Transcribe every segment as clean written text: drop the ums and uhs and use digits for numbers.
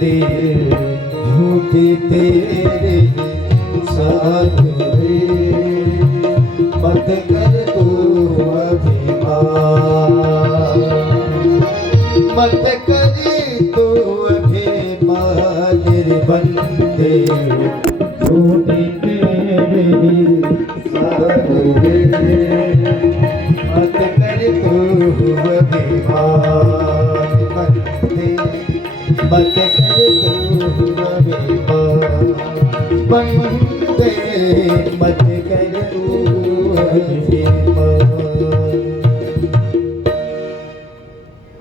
मंदिर झूठी तेरे साथ रे, मत कर तू अभिमान, मत कर तू अभिमान रे बंदे झूठी तेरे साथ रे, मत कर तू अभिमान बंदे, मत कर तू अभिमान बंदे, मत कर तू अभिमान।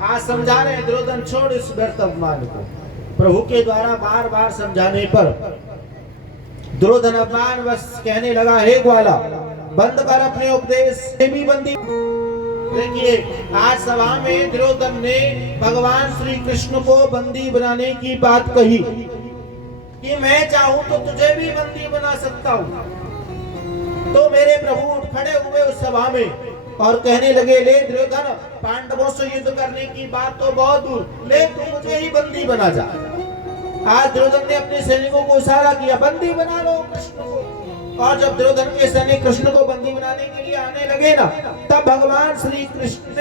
आज समझा रहे दुर्योधन छोड़ इस व्यर्थ अपमान को। प्रभु के द्वारा बार बार समझाने पर दुर्योधन अपमान बस कहने लगा, हे ग्वाला बंद कर अपने उपदेश से भी बंदी। देखिए आज सभा में दुर्योधन ने भगवान श्री कृष्ण को बंदी बनाने की बात कही कि मैं चाहूं तो तुझे भी बंदी बना सकता हूं। तो मेरे प्रभु उठ खड़े हुए उस सभा में और कहने लगे, ले दुर्योधन पांडवों से युद्ध करने की बात तो बहुत दूर, ले तू मुझे ही बंदी बना जा। आज दुर्योधन ने अपने सैनिकों को इशारा किया, बंदी बना लो कृष्ण को। और जब दुर्योधन के सैनिक कृष्ण को बंदी बनाने के लिए आने लगे ना, तब भगवान श्री कृष्ण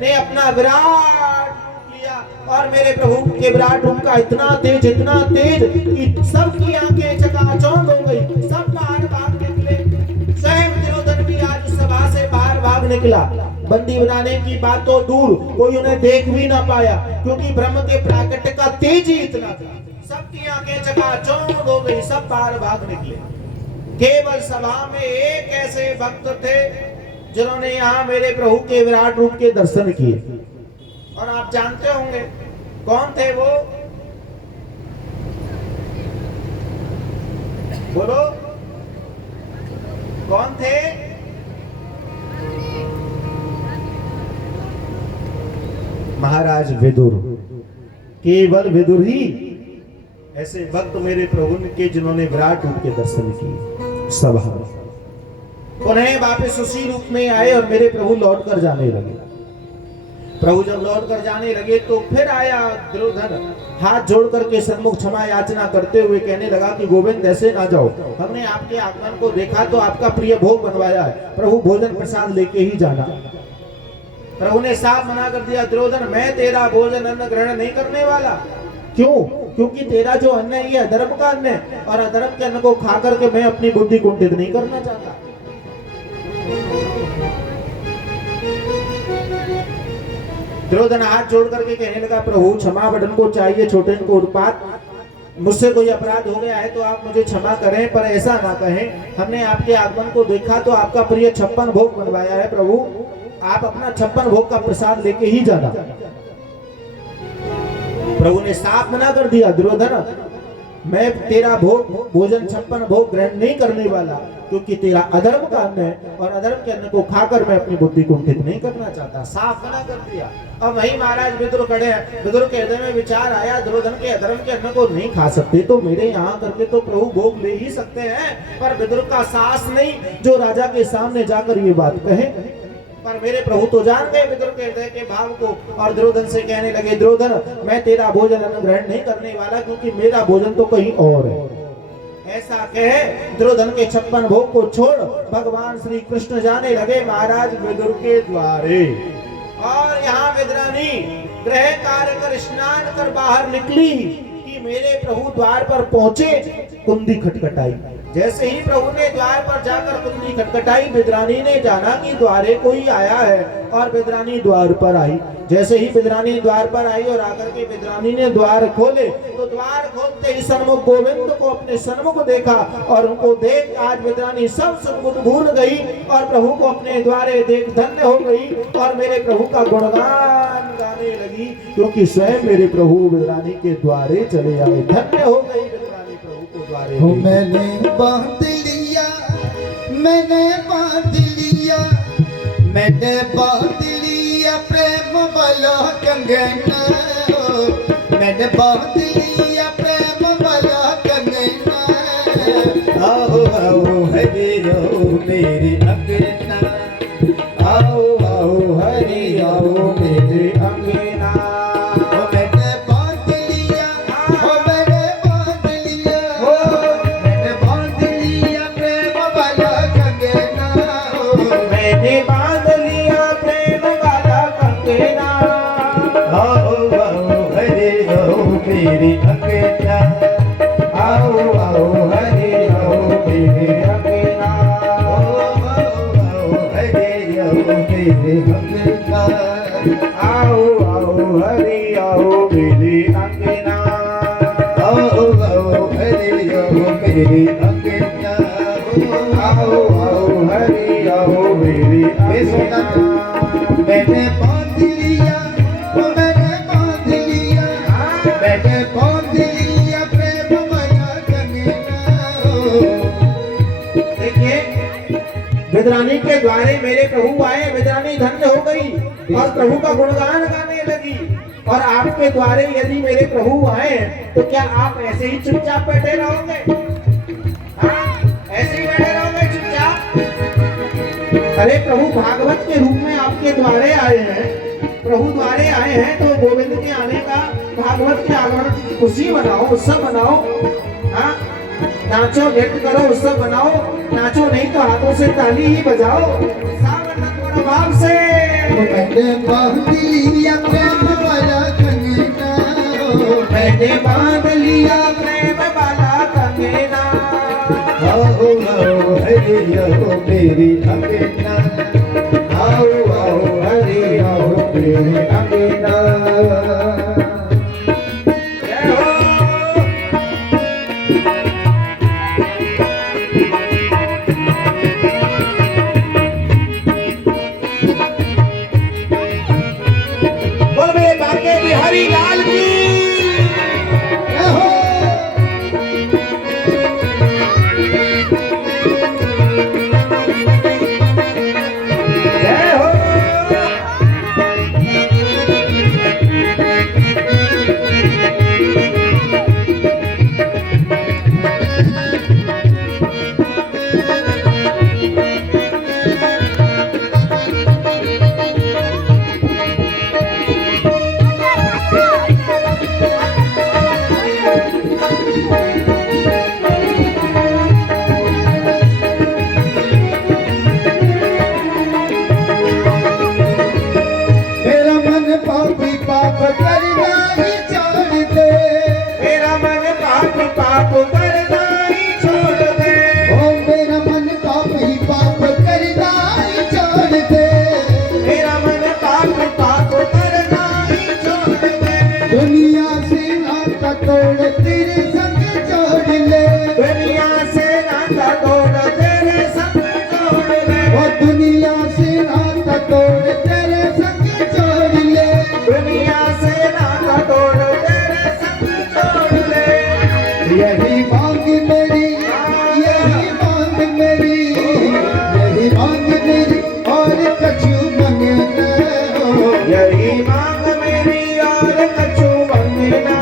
ने अपना विराट रूप लिया और मेरे प्रभु के विराट रूप का इतना तेज कि सबकी आंखें चकाचौंध हो गई, सब बाहर भाग निकले। स्वयं दुर्योधन भी आज उस सभा से बाहर भाग निकला। बंदी बनाने की बात तो दूर, कोई उन्हें देख भी ना पाया, क्योंकि ब्रह्म के प्राकट्य का तेज ही इतना था। सबकी आंखें चकाचौंध हो गई, सब बाहर भाग निकले। केवल सभा में एक ऐसे भक्त थे जिन्होंने यहाँ मेरे प्रभु के विराट रूप के दर्शन किए। और आप जानते होंगे कौन थे वो? बोलो कौन थे? महाराज विदुर। केवल विदुर ही ऐसे भक्त मेरे प्रभु के जिन्होंने विराट रूप के दर्शन किए सभा में। उन्हें वापस उसी रूप में आए और मेरे प्रभु लौट कर जाने लगे। प्रभु जब लौट कर जाने लगे तो फिर आया दुर्योधन, हाथ जोड़ करके सन्मुख क्षमा याचना करते हुए कहने लगा कि गोविंद ऐसे ना जाओ, हमने आपके आगमन को देखा तो आपका प्रिय भोग बनवाया है, प्रभु भोजन प्रसाद लेके ही जाना। प्रभु ने साफ मना कर दिया, दुर्योधन मैं तेरा भोजन अन्न ग्रहण नहीं करने वाला। क्यों? क्योंकि तेरा जो अन्न है ये अधर्म का अन्न है और अधर्म के अन्न को खा करके मैं अपनी बुद्धि कुंठित नहीं करना चाहता। दुर्योधन हाथ जोड़ करके कहने लगा, प्रभु क्षमा बड़न को चाहिए छोटे को उत्पात, मुझसे कोई अपराध हो गया है तो आप मुझे क्षमा करें, पर ऐसा ना कहें, हमने आपके आगमन को देखा तो आपका प्रिय 56 भोग बनवाया है, प्रभु आप अपना 56 भोग का प्रसाद लेके ही जाना। प्रभु ने साफ मना कर दिया, दुर्योधन मैं तेरा भोग भोजन 56 भोग ग्रहण नहीं करने वाला, क्योंकि तेरा अधर्म का अन्न है और अधर्म के अन्न को खाकर मैं अपनी बुद्धि कुंठित नहीं करना चाहता। साफ मना कर दिया। अब वही महाराज विदुर खड़े हैं। विदुर के हृदय में विचार आया, दुर्योधन के अधर्म के अन्न को नहीं खा सकते तो मेरे यहाँ करके तो प्रभु भोग ले ही सकते हैं, पर विदुर का साहस नहीं जो राजा के सामने जाकर ये बात कहे। पर मेरे प्रभु तो जान गए विदुर के हृदय के भाव को और दुर्योधन से कहने लगे, दुर्योधन मैं तेरा भोजन अन्न ग्रहण नहीं करने वाला, क्योंकि मेरा भोजन तो कहीं और है। ऐसा कहे दुर्योधन के 56 भोग को छोड़ भगवान श्री कृष्ण जाने लगे महाराज विदुर के द्वारे। और यहाँ विद्रानी गृह कार्य कर स्नान कर बाहर निकली कि मेरे प्रभु द्वार पर पहुंचे, कुंडी खटखटाई। जैसे ही प्रभु ने द्वार पर जाकर कुंडी खटखटाई, विद्रानी ने जाना कि द्वारे कोई आया है और विद्रानी द्वार पर आई। जैसे ही विद्रानी द्वार पर आई और आकर के विद्रानी ने द्वार खोले तो द्वार खोलते ही सन्मुख गोविंद को अपने सन्मुख देखा और उनको देख आज विद्रानी सब सुख भूल गई और प्रभु को अपने द्वारे देख धन्य हो गई और मेरे प्रभु का गुणगान गाने लगी, क्योंकि स्वयं मेरे प्रभु विद्रानी के द्वारे चले आए। धन्य हो गई विद्रानी प्रभु को द्वारे। मैंने बांध लिया, मैंने बांध लिया, मैंने बांध लिया प्रेम वाला कंगना, मैंने बांध लिया प्रेम वाला कंगना। आओ आओ हरि आओ मेरे अंगना, आओ आओ हरि आओ मेरे अंगना। मैंने बांध लिया, आओ आओ हरि आओ मेरी अंगना, आओ आओ हरि आओ मेरी अंगना, आओ आओ हरि आओ मेरी ये सुनना अंगना। मैंने बांध लिया, ओ मैंने बांध लिया, मैंने बांध लिया प्रेम माया कंगना। देखिए विद्रानी के द्वारे मेरे प्रभु आए, विद्रानी धन्य हो गई और प्रभु का गुणगान गाने लगी। और आपके द्वारे यदि मेरे प्रभु आए तो क्या आप ऐसे ही चुपचाप बैठे रहोगे? हाँ, ऐसे ही बैठे रहोगे चुपचाप? अरे प्रभु भागवत के रूप में आपके द्वारे आए हैं, प्रभु द्वारे आए हैं तो गोविंद के आने का, भागवत के आगमन की खुशी मनाओ, उत्सव मनाओ। हाँ, नाचो, नृत्य करो, उत्सव बनाओ। नाचो नहीं तो हाथों से ताली ही बजाओ, भाव से। मैंने बांध लिया प्रेम वाला कंगना, मैंने बांध लिया प्रेम वाला कंगना। आओ आओ हरि आओ मेरी अंगना, आओ आओ हरि आओ मेरे अंगना। जय हो। बोल मेरे बाके बिहारी लाल की। जय हो। जय हो। मेरा मन पापी पाप करना ही छोड़ दे, मेरा मन पाप पाप करना ही छोड़ दे। ओ मेरा मन पापी पाप करना ही छोड़ दे, मेरा मन पाप पाप करना ही छोड़ दे। दुनिया से नाता तोड़ तेरे संग जोड़ ले, दुनिया से नाता तोड़ तेरे संग जोड़ ले। ओ दुनिया से नाता तोड़ तेरे संग जोड़ ले, दुनिया से नाता तोड़ तेरे संग जोड़ ले। यही मांग मेरी, यही मांग मेरी, यही मांग मेरी और कछु मंगना हो। यही मांग मेरी और कछु मंगना।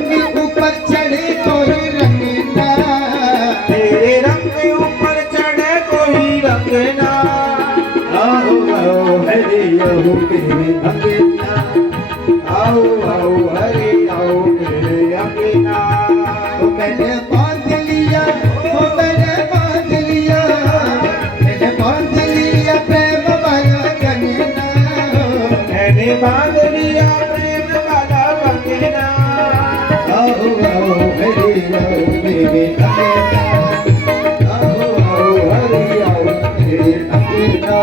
रंग ऊपर चढ़े कोई रंग ना, तेरे रंग ऊपर चढ़े कोई रंग ना, आओ आओ हरे आओ मेरे अंगना, आओ आओ हरे आओ मेरे अंगना। मैंने बांध लिया, मैंने बांध लिया, मैंने बांध लिया प्रेम वाला कंगना, मैंने बांध लिया प्रेम वाला कंगना। आओ आओ हरे आओ मेरे अंगना, आओ आओ हरे आओ मेरे अंगना।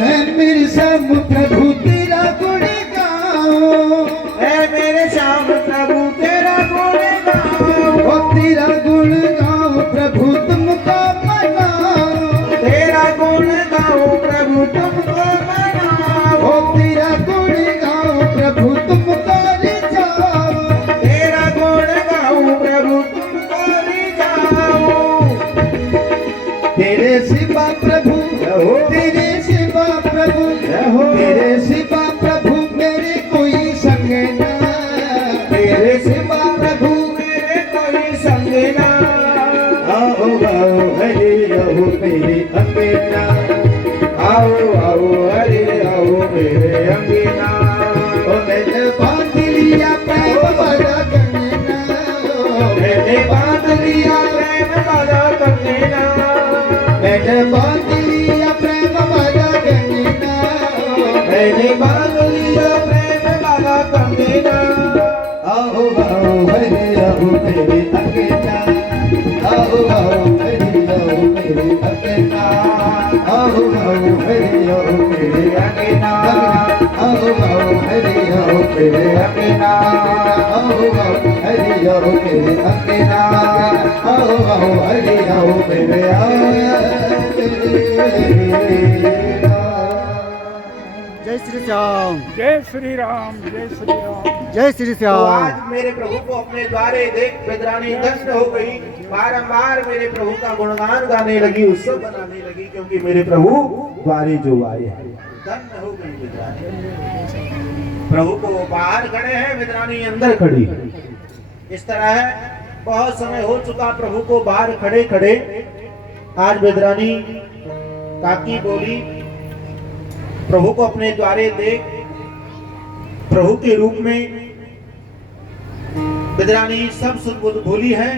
है मेरे श्याम प्रभु तेरा गुण गाओ, है मेरे श्याम प्रभु तेरा गुण गाओ, ओ तेरा गुण गाओ प्रभु तुमको मनाओ, तेरा गुण गाओ प्रभु तुमको मनाओ, ओ तेरा गुण गाओ प्रभु तुमको रिझाओ, तेरा गुण गाओ प्रभु तुमको रिझाओ। तेरे सिवा प्रभु, तेरे सिवा प्रभु, तेरे सिवा प्रभु मेरे कोई संग ना, तेरे सिवा प्रभु मेरे कोई संग ना। आओ आओ हरे आओ मेरे अंगना, आओ आओ हरे आओ मेरे अंगना। ओ मैंने बांध लिया प्रेम वाला कंगना, मैंने बांध लिया प्रेम वाला कंगना, मैंने बांध लिया प्रेम वाला कंगना, मैंने बांध लिया प्रेम वाला कंगना। आओ आओ हरे आओ मेरे अंगना, आओ आओ हरे आओ मेरे अंगना, आओ आओ हरे आओ मेरे अंगना, आओ आओ हरे आओ मेरे अंगना, आओ आओ हरे आओ मेरे अंगना, आओ आओ हरे आओ मेरे अंगना। जय श्री श्याम, जय श्री राम, जय श्री राम। जय श्री तो श्याम। आज मेरे प्रभु को अपने द्वारे देख बेदरानी दस्त हो गई, बारंबार मेरे प्रभु का गुणगान गाने लगी, उत्सव बनाने लगी, क्योंकि मेरे प्रभु द्वारे जो आए हैं धन्य हो गई बेदरानी। प्रभु को बाहर खड़े हैं, बेदरानी अंदर खड़ी है। इस तरह है, बहुत समय हो चुका प्रभु को बाहर खड़े खड़े। आज बेदरानी काकी बोली, प्रभु को अपने द्वारे देख, प्रभु के रूप में बेदरानी सब सुध भूली है।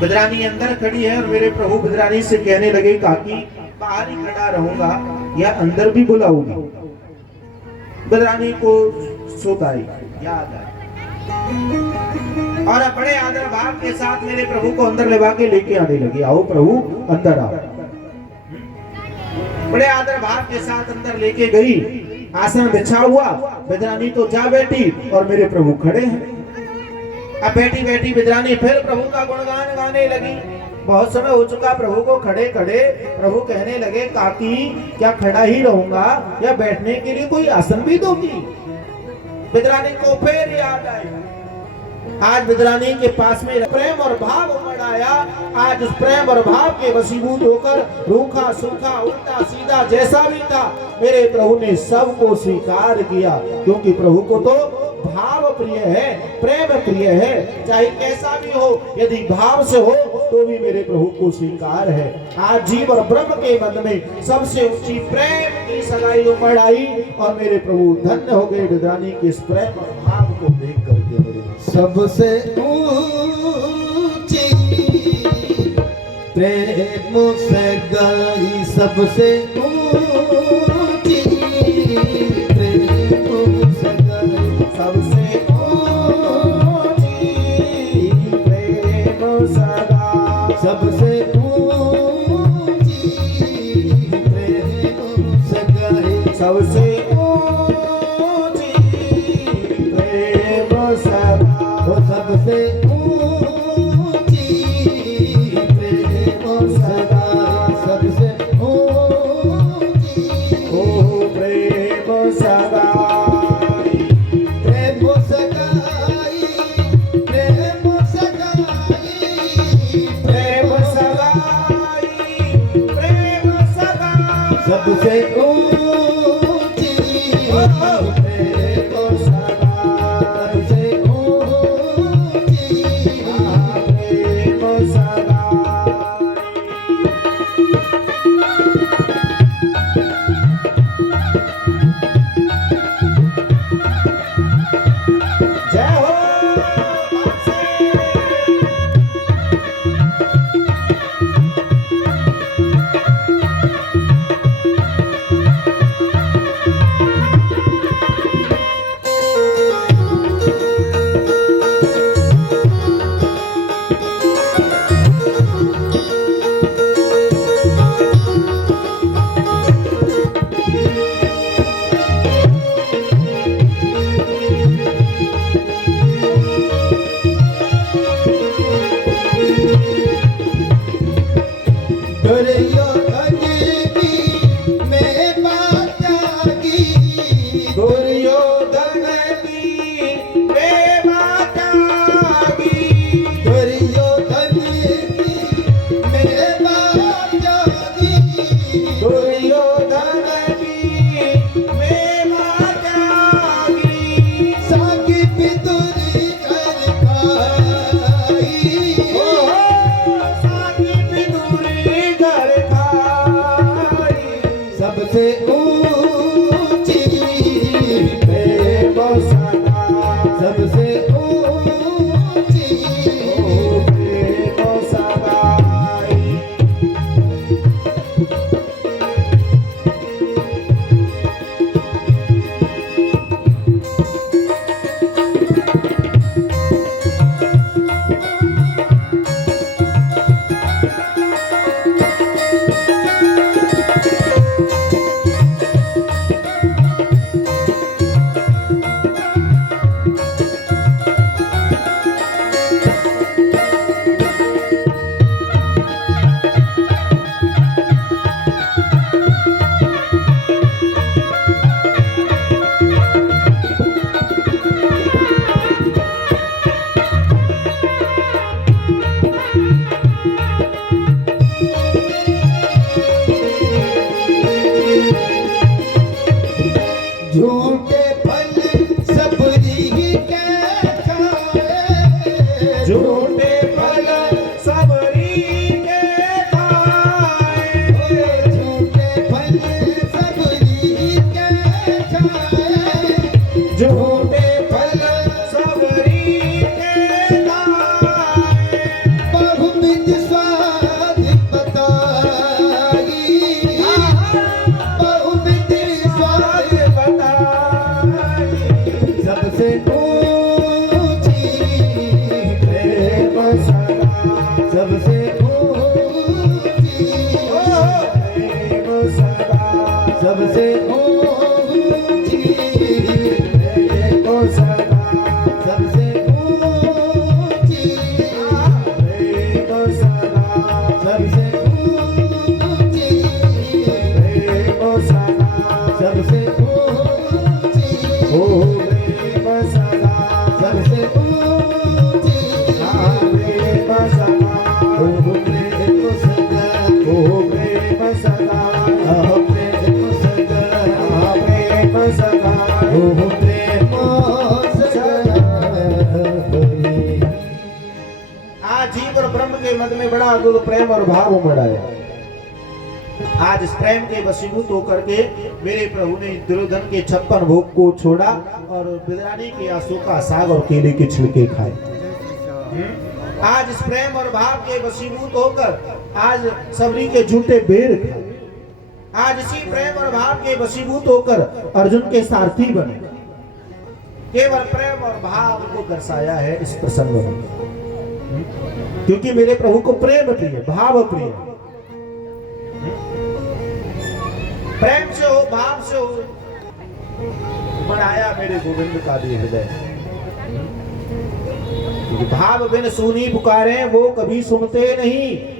बेदरानी अंदर खड़ी है और मेरे प्रभु बेदरानी से कहने लगे, काकी बाहर ही खड़ा रहूंगा या अंदर भी बुलाऊंगी। बेदरानी को सोता ही याद है और बड़े आदर भाव के साथ मेरे प्रभु को अंदर लेवा के लेके आने लगी। आओ प्रभु अंदर आओ। बड़े आदर भाव के साथ अंदर लेके गई, आसन बिछा हुआ, बेदरानी तो जा बैठी और मेरे प्रभु खड़े हैं। अब बैठी बैठी बेदरानी फिर प्रभु का गुणगान गाने लगी। बहुत समय हो चुका प्रभु को खड़े खड़े। प्रभु कहने लगे, काकी क्या खड़ा ही रहूंगा या बैठने के लिए कोई आसन भी दोगी? बेदरानी को फिर याद आई, आज विद्रानी के पास में प्रेम और भाव उमड़ आया। आज उस प्रेम और भाव के वशीभूत होकर रूखा सूखा उल्टा सीधा जैसा भी था मेरे प्रभु ने सबको स्वीकार किया, क्योंकि प्रभु को तो भाव प्रिय है, प्रेम प्रिय है। चाहे कैसा भी हो, यदि भाव से हो तो भी मेरे प्रभु को स्वीकार है। आज जीव और ब्रह्म के मन में सबसे ऊंची प्रेम की सगाई उमड़ आई और मेरे प्रभु धन्य हो गए विद्रानी के इस प्रेम और भाव को देख करके। मेरे सबसे ऊंची प्रेम सगाई, सबसे ऊंची प्रेम सगाई, सबसे ऊंची प्रेम सगाई, सबसे ऊंची प्रेम सगाई, सबसे ऊंची प्रेम सगाई, वो सबसे ऊंची प्रेम सगाई, सबसे ऊंची ओ प्रेम सगाई, प्रेम सगाई, प्रेम सगाई, प्रेम सगाई, प्रेम सगाई, सबसे ऊंची प्रेम सगाई, सबसे ऊंची प्रेम सगाई। जय हो दुर्योधन की मैं बात जागी, दुर्योधन की बेबात जागी, दुर्योधन की मैं बात जागी, दुर्योधन की बेबात जागी, साकी पितुरी कर खाई, साकी पितुरी घर खाई, सबसे ऊंची प्रेम सगाई, सबसे ऊंची ओ प्रेम सगाई। झूठे फल सबरी के खाए, झूठे फल सबरी के खाए, झूठे फल सबरी के खाए, झूठे फल सबरी के खाए, बहुविध स्वाद बताई, बहुविध स्वाद बताई, सबसे ऊंची प्रेम सगाई, सबसे ऊंची प्रेम सगाई, सबसे ऊंची प्रेम सगाई, सबसे ऊंची प्रेम सगाई, सबसे ऊंची प्रेम सगाई, सबसे ऊंची ओ प्रेम सगाई, सबसे ऊंची में बड़ा अद्भुत प्रेम और भाव उमड़ आया। आज इस प्रेम के वशीभूत होकर के मेरे प्रभु ने दुर्योधन के 56 भोग को छोड़ा और बिदरानी के आंसू का साग और केले के छिलके खाए। आज इस प्रेम और भाव के वशीभूत होकर आज सबरी के झूठे बेर खाए। आज इसी प्रेम और भाव के वशीभूत होकर अर्जुन के सारथी बने। केवल प्रेम और भाव को दर्शाया है इस प्रसंग में, क्योंकि मेरे प्रभु को प्रेम प्रिय, भाव प्रिय, प्रेम से हो, भाव से हो बनाया मेरे गोविंद का भी हृदय। क्योंकि भाव बिन सुनी पुकारे वो कभी सुनते नहीं।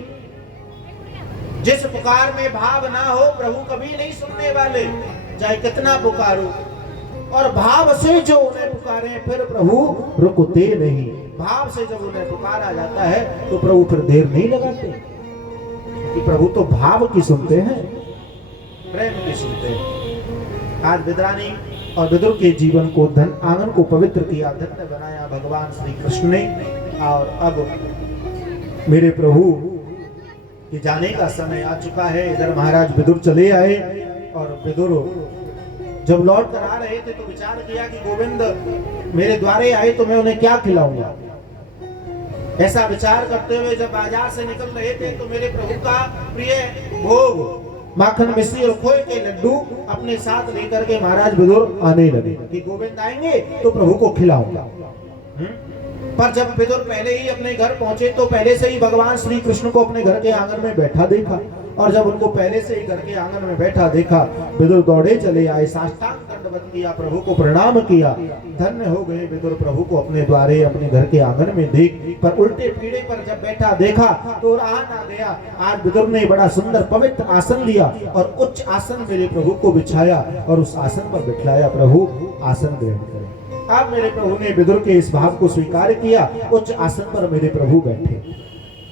जिस पुकार में भाव ना हो प्रभु कभी नहीं सुनने वाले, चाहे कितना पुकारो। और भाव से जो उन्हें पुकारे फिर प्रभु रुकते नहीं। भाव से जब उन्हें पुकारा जाता है तो प्रभु फिर देर नहीं लगाते, क्योंकि प्रभु तो भाव की सुनते हैं, प्रेम की सुनते हैं। आज बिदरानी और विदुर के जीवन को धन आंगन को पवित्र किया, धन्य बनाया भगवान श्री कृष्ण ने। और अब मेरे प्रभु के जाने का समय आ चुका है। इधर महाराज विदुर चले आए और विदुर जब लौट कर आ रहे थे तो विचार किया कि गोविंद मेरे द्वारे आए तो मैं उन्हें क्या खिलाऊंगा। ऐसा विचार करते हुए जब बाजार से निकल रहे थे तो मेरे प्रभु का प्रिय भोग माखन मिश्री और खोए के लड्डू अपने साथ लेकर के महाराज विदुर आने लगे कि गोविंद आएंगे तो प्रभु को खिलाऊंगा। पर जब विदुर पहले ही अपने घर पहुंचे तो पहले से ही भगवान श्री कृष्ण को अपने घर के आंगन में बैठा देखा। और जब उनको पहले से ही घर के आंगन में बैठा देखा, विदुर दौड़े चले आए, साष्टांग दंडवत किया, प्रभु को प्रणाम किया। धन्य हो गए विदुर प्रभु को अपने द्वारे अपने घर के आंगन में देख। पर उल्टे पीढ़े पर जब बैठा देखा तो रहा ना गया। आज विदुर ने बड़ा सुंदर पवित्र आसन लिया और उच्च आसन मेरे प्रभु को बिछाया और उस आसन पर बिठाया। प्रभु आसन ग्रहण करें। अब मेरे प्रभु ने विदुर के इस भाव को स्वीकार किया, उच्च आसन पर मेरे प्रभु बैठे।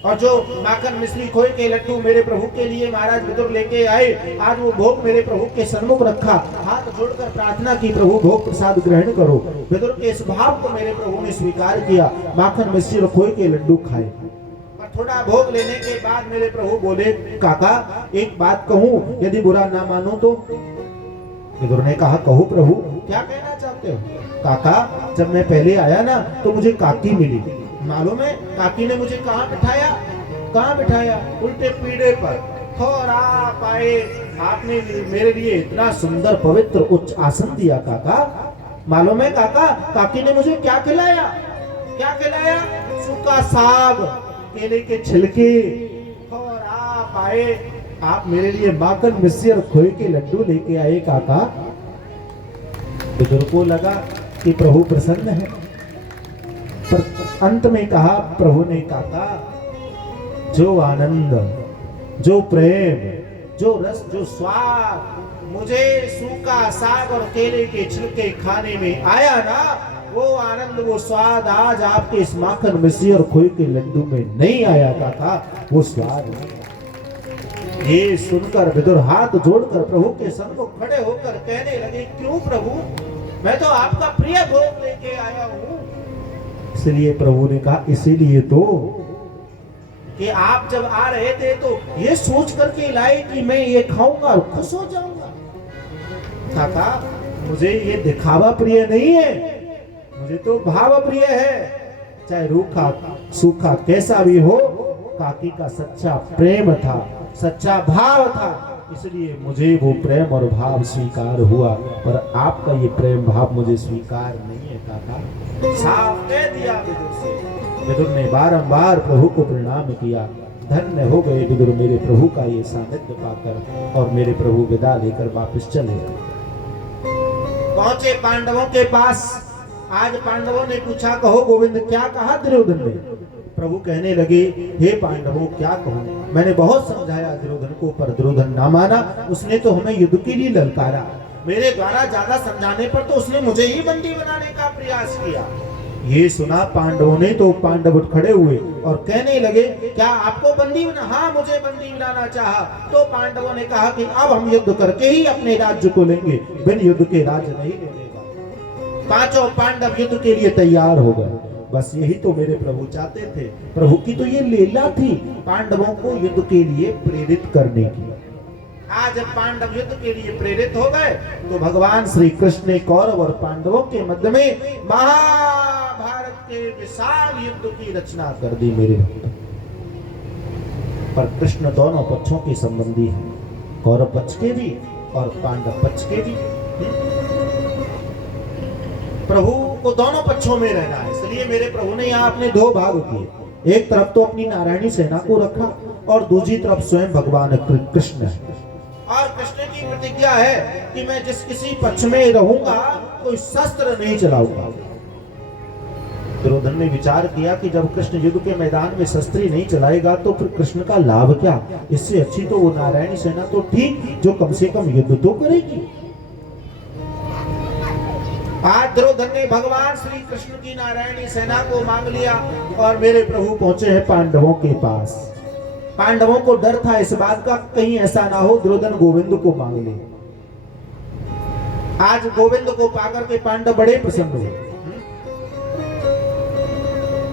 और जो माखन मिश्री खोए के लड्डू मेरे प्रभु के लिए महाराज विदुर लेके आए, आज वो भोग मेरे प्रभु के सन्मुख रखा, हाथ जोड़कर प्रार्थना की, प्रभु भोग प्रसाद ग्रहण करो। विदुर के इस भाव को मेरे प्रभु ने स्वीकार किया, माखन मिश्री और खोए के लड्डू खाए। और थोड़ा भोग लेने के बाद मेरे प्रभु बोले, काका एक बात कहूं, यदि बुरा ना मानो तो। विदुर ने कहा, कहो प्रभु, क्या कहना चाहते हो। काका जब मैं पहले आया ना तो मुझे काकी मिली, मालूम है काकी ने मुझे कहाँ बिठाया, उल्टे पीढ़े पर। और आप आए, आपने मेरे लिए इतना सुंदर पवित्र उच्च आसन दिया काका। मालूम है काका काकी ने मुझे क्या खिलाया, सूखा साग, केले के छिलके। और आप आए, आप मेरे लिए माखन मिश्री और खोए के लड्डू लेके आए काका। विदुर को लगा कि प्रभु प्रसन्न है, पर अंत में कहा प्रभु ने, काका जो आनंद, जो प्रेम, जो रस, जो स्वाद मुझे सूखा साग और केले के छिलके खाने में आया ना, वो आनंद, वो स्वाद आज आपके इस माखन मिश्री और खोए के लड्डू में नहीं आया काका, वो स्वाद नहीं। ये सुनकर विदुर हाथ जोड़कर प्रभु के सन्मुख खड़े होकर कहने लगे, क्यों प्रभु, मैं तो आपका प्रिय भोग लेके आया हूं। इसलिए प्रभु ने कहा, इसीलिए तो कि आप जब आ रहे थे तो ये सोच करके लाए कि मैं ये खाऊंगा और खुश हो जाऊंगा। काका मुझे ये दिखावा प्रिय नहीं है, मुझे तो भाव प्रिय है। चाहे रूखा सूखा कैसा भी हो, काकी का सच्चा प्रेम था, सच्चा भाव था, इसलिए मुझे वो प्रेम और भाव स्वीकार हुआ। पर आपका ये प्रेम भाव मुझे स्वीकार नहीं है काका। साफ कह दिया विदुर से। विदुर ने बारंबार प्रभु को प्रणाम किया। धन्य हो गए विदुर मेरे प्रभु का ये सानिध्य पाकर। और मेरे प्रभु विदा लेकर वापस चले पहुंचे पांडवों के पास। आज पांडवों ने पूछा, कहो गोविंद क्या कहा दुर्योधन ने। प्रभु कहने लगे, हे पांडवों क्या कहूं, मैंने बहुत समझाया दुर्योधन को, पर दुर्योधन ना माना। उसने तो हमें युद्ध के लिए ललकारा, मेरे द्वारा ज्यादा समझाने पर तो उसने मुझे ही बंदी बनाने का प्रयास किया। ये सुना पांडवों ने तो पांडव खड़े हुए और कहने लगे, क्या आपको बंदी बना? हाँ मुझे बंदी बनाना चाहा। तो पांडवों ने कहा कि अब हम युद्ध करके ही अपने राज्य को लेंगे, बिन युद्ध के राज्य नहीं लेगा। पांचों पांडव युद्ध के लिए तैयार हो गए। बस यही तो मेरे प्रभु चाहते थे। प्रभु की तो ये लीला थी पांडवों को युद्ध के लिए प्रेरित करने की। आज जब पांडव युद्ध के लिए प्रेरित हो गए तो भगवान श्री कृष्ण ने कौरव और पांडवों के मध्य में महाभारत के विशाल युद्ध की रचना कर दी मेरे भक्त। पर कृष्ण दोनों पक्षों के संबंधी है, कौरव पक्ष के भी और पांडव पक्ष के भी। प्रभु को दोनों पक्षों में रहना है, इसलिए मेरे प्रभु ने यहाँ अपने दो भाग किए। एक तरफ तो अपनी नारायणी सेना को रखा और दूसरी तरफ स्वयं भगवान कृष्ण है। और कृष्ण की प्रतिज्ञा है कि मैं जिस किसी पक्ष में रहूंगा कोई शस्त्र नहीं चलाऊंगा। दुर्योधन ने विचार किया कि जब कृष्ण युद्ध के मैदान में शस्त्र नहीं चलाएगा तो फिर कृष्ण का लाभ क्या, इससे अच्छी तो वो नारायणी सेना तो ठीक जो कम से कम युद्ध तो करेगी। आज दुर्योधन ने भगवान श्री कृष्ण की नारायणी सेना को मांग लिया और मेरे प्रभु पहुंचे हैं पांडवों के पास। पांडवों को डर था इस बात का कहीं ऐसा ना हो दुर्योधन गोविंद को मांग ले। आज गोविंद को पाकर के पांडव बड़े प्रसन्न हुए,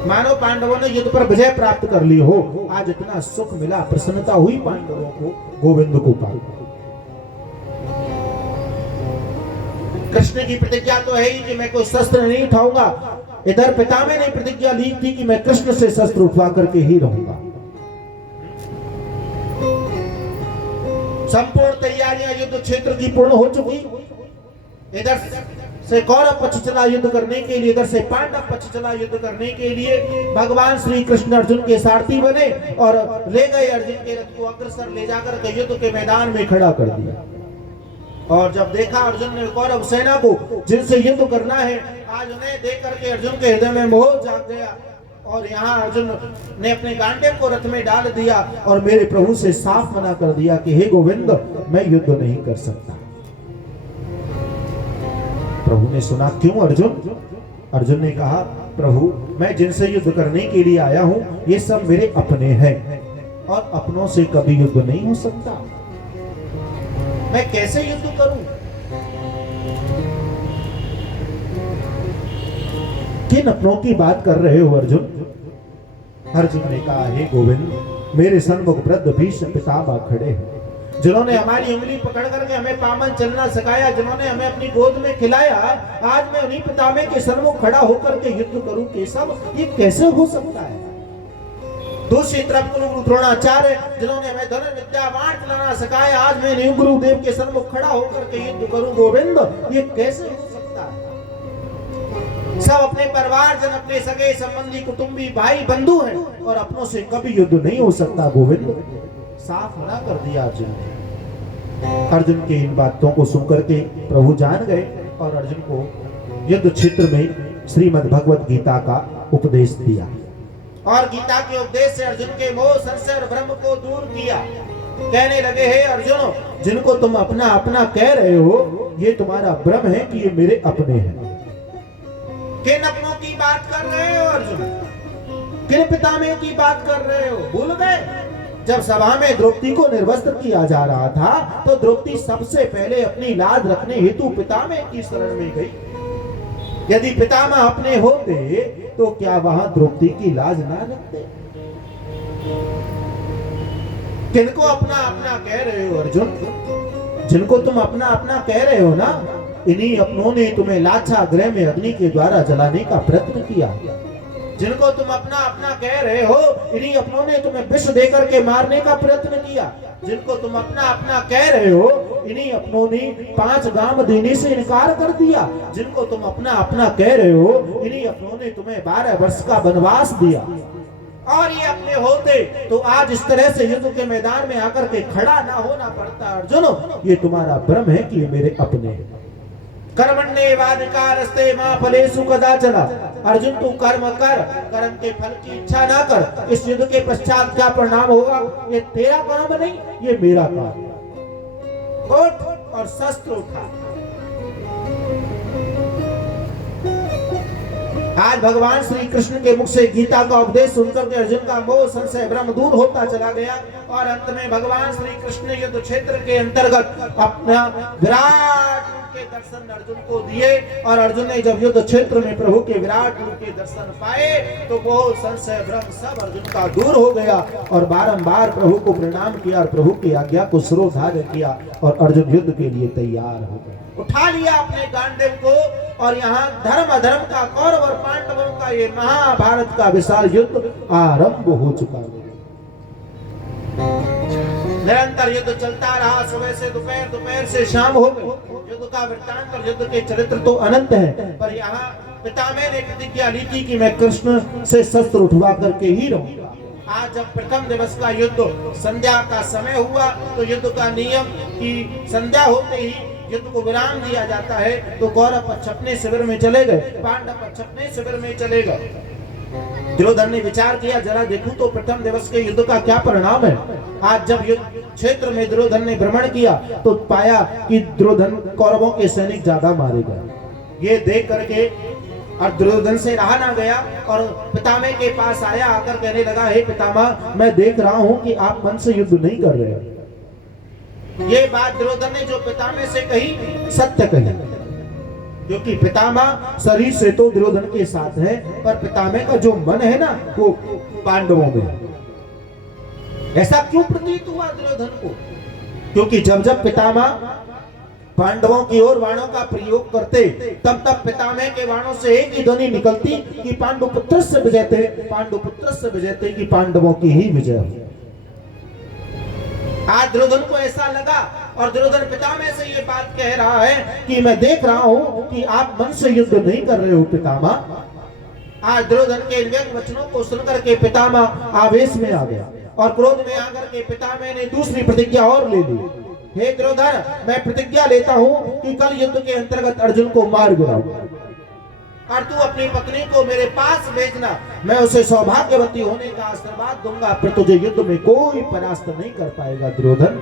मानो पांडवों ने युद्ध पर विजय प्राप्त कर ली हो। आज इतना सुख मिला, प्रसन्नता हुई पांडवों को गोविंद को पाकर। कृष्ण की प्रतिज्ञा तो है ही कि मैं कोई शस्त्र नहीं उठाऊंगा। इधर पितामह ने प्रतिज्ञा ली थी कि मैं कृष्ण से शस्त्र उठवा करके ही रहूंगा। संपूर्ण तैयारियां युद्ध क्षेत्र की पूर्ण हो चुकी। इधर से कौरव पक्ष चला युद्ध करने के लिए, इधर से पांडव पक्ष चला युद्ध करने के लिए। भगवान श्री कृष्ण अर्जुन के सारथी बने और ले गए अर्जुन के रथ को अग्रसर ले जाकर के युद्ध के मैदान में खड़ा कर दिया। और जब देखा अर्जुन ने कौरव सेना को जिनसे युद्ध करना है, आज उन्हें देख करके अर्जुन के हृदय में मोह जाग गया और यहाँ अर्जुन ने अपने गांडीव को रथ में डाल दिया और मेरे प्रभु से साफ मना कर दिया कि हे गोविंद मैं युद्ध नहीं कर सकता। प्रभु ने सुना, क्यों अर्जुन? अर्जुन ने कहा, प्रभु मैं जिनसे युद्ध करने के लिए आया हूं ये सब मेरे अपने हैं और अपनों से कभी युद्ध नहीं हो सकता। मैं कैसे युद्ध करूं? किन अपनों की बात कर रहे हो अर्जुन? अर्जुन ने कहा, हे गोविंद मेरे सन्मुख वृद्ध भीष्म पितामह खड़े हैं, जिन्होंने हमारी उंगली पकड़ करके हमें पामन चलना सिखाया, जिन्होंने हमें अपनी गोद में खिलाया। आज मैं उन्हीं पितामह के सन्मुख खड़ा होकर के युद्ध करूं केशव, ये कैसे हो सकता है? दूसरी तरफ गुरु द्रोणाचार्य जिन्होंने हमें धनुर्विद्या विद्या बाण चलाना सिखाया, आज मैं नहीं गुरुदेव के सन्मुख खड़ा होकर के युद्ध करूं गोविंद, ये कैसे हो सकता है? सब अपने परिवारजन, अपने सगे संबंधी, कुटुंबी, भाई बंधु हैं और अपनों से कभी युद्ध नहीं हो सकता गोविंद। साफ मना कर दिया अर्जुन ने। अर्जुन की इन बातों को सुनकर के प्रभु जान गए और अर्जुन को युद्ध क्षेत्र में श्रीमद् भगवत गीता का उपदेश दिया और गीता के उपदेश से अर्जुन के मोह, संशय और भ्रम को दूर किया। कहने लगे, हे अर्जुन जिनको तुम अपना अपना कह रहे हो ये तुम्हारा भ्रम है कि ये मेरे अपने हैं। किन अपनों की बात कर रहे हो अर्जुन? किन पितामह की बात कर रहे हो? भूल गए जब सभा में द्रौपदी को निर्वस्त्र किया जा रहा था तो द्रौपदी सबसे पहले अपनी लाज रखने हेतु पितामह की शरण में गई। यदि पितामह अपने होते तो क्या वहां द्रौपदी की लाज ना रखते? किनको अपना अपना कह रहे हो अर्जुन? जिनको तुम अपना अपना कह रहे हो ना, इन्हीं अपनों ने तुम्हें लाछा गृह में अग्नि के द्वारा जलाने का प्रयत्न किया। जिनको तुम अपना अपना कह रहे हो इन्हीं अपनों ने तुम्हें विष देकर के मारने का प्रयत्न किया। जिनको तुम अपना अपना कह रहे हो इन्हीं अपनों ने 5 गांव देने से इनकार कर दिया। जिनको तुम अपना अपना कह रहे हो इन्हीं अपनों ने तुम्हें 12 वर्ष का वनवास दिया। और ये अपने होते तो आज इस तरह से युद्ध के मैदान में आकर के खड़ा ना होना पड़ता। अर्जुन ये तुम्हारा भ्रम है कि ये मेरे अपने हैं। कर्मण्येवाधिकारस्ते मा फलेषु कदाचन। अर्जुन तू कर्म कर, कर्म के फल की इच्छा ना कर। इस युद्ध के पश्चात क्या परिणाम होगा ये तेरा काम नहीं, ये मेरा काम। उठ और शस्त्र उठा। आज भगवान श्री कृष्ण के मुख से गीता का उपदेश सुनकर के अर्जुन का मोह, संशय, भ्रम दूर होता चला गया और अंत में भगवान श्री कृष्ण युद्ध क्षेत्र के अंतर्गत अपना विराट के दर्शन अर्जुन को दिए और अर्जुन ने जब युद्ध क्षेत्र में प्रभु के विराट रूप के दर्शन पाए तो वो संशय भ्रम सब अर्जुन का दूर हो गया और बारंबार प्रभु को प्रणाम किया और प्रभु की आज्ञा को शिरोधार्य किया और अर्जुन युद्ध के लिए तैयार हो गए। उठा लिया अपने गांडीव को और यहाँ धर्म अधर्म का, कौरव और पांडवों का ये महाभारत का विशाल युद्ध आरंभ हो चुका है। निरंतर युद्ध चलता रहा, सुबह से दोपहर, दोपहर से शाम हो गई। युद्ध का वृत्तांत और युद्ध के चरित्र तो अनंत है, पर यहाँ पितामह ने प्रतिज्ञा ली थी कि मैं कृष्ण से शस्त्र उठवा करके ही रहूंगा। आज जब प्रथम दिवस का युद्ध संध्या का समय हुआ तो युद्ध का नियम कि संध्या होते ही युद्ध को विराम दिया जाता है। तो कौरव पक्ष अपने शिविर में चले गए, पांडव पक्ष अपने शिविर में चले गए। दुर्योधन ने विचार किया, जरा देखूं तो प्रथम दिवस के युद्ध का क्या परिणाम है। आज जब युद्ध क्षेत्र में दुर्योधन ने भ्रमण किया तो पाया कि दुर्योधन कौरवों के सैनिक ज्यादा मारे गए। ये देख करके और दुर्योधन से रहा ना गया और पितामह के पास आया, आकर कहने लगा, हे पितामह, मैं देख रहा हूं कि आप मन से युद्ध नहीं कर रहे। ये बात दुर्योधन ने जो पितामह से कही सत्य कही, क्योंकि पितामह शरीर से तो दुर्योधन के साथ है पर पितामह का जो मन है ना वो पांडवों में है। ऐसा क्यों प्रतीत हुआ दुर्योधन को? क्योंकि जब जब पितामह पांडवों की ओर बाणों का प्रयोग करते तब तब पितामह के बाणों से एक ही ध्वनि निकलती कि पांडुपुत्र से विजयते, पांडुपुत्र से विजयते, कि पांडवों की ही विजय हो। आज दुर्योधन को ऐसा लगा और दुर्योधन पितामह से ये बात कह रहा है कि मैं देख रहा हूं कि आप मन से युद्ध नहीं कर रहे हो पितामह। आज दुर्योधन के व्यंग वचनों को सुनकर के पितामह आवेश में आ गया और क्रोध में आकर के पितामह ने दूसरी प्रतिज्ञा और ले ली। हे दुर्योधन, मैं प्रतिज्ञा लेता हूं कि कल युद्ध के अंतर्गत अर्जुन को मार गिराऊंगा और तू अपनी पत्नी को मेरे पास भेजना, मैं उसे सौभाग्यवती होने का आशीर्वाद दूंगा, फिर तुझे युद्ध में कोई परास्त नहीं कर पाएगा। दुर्योधन,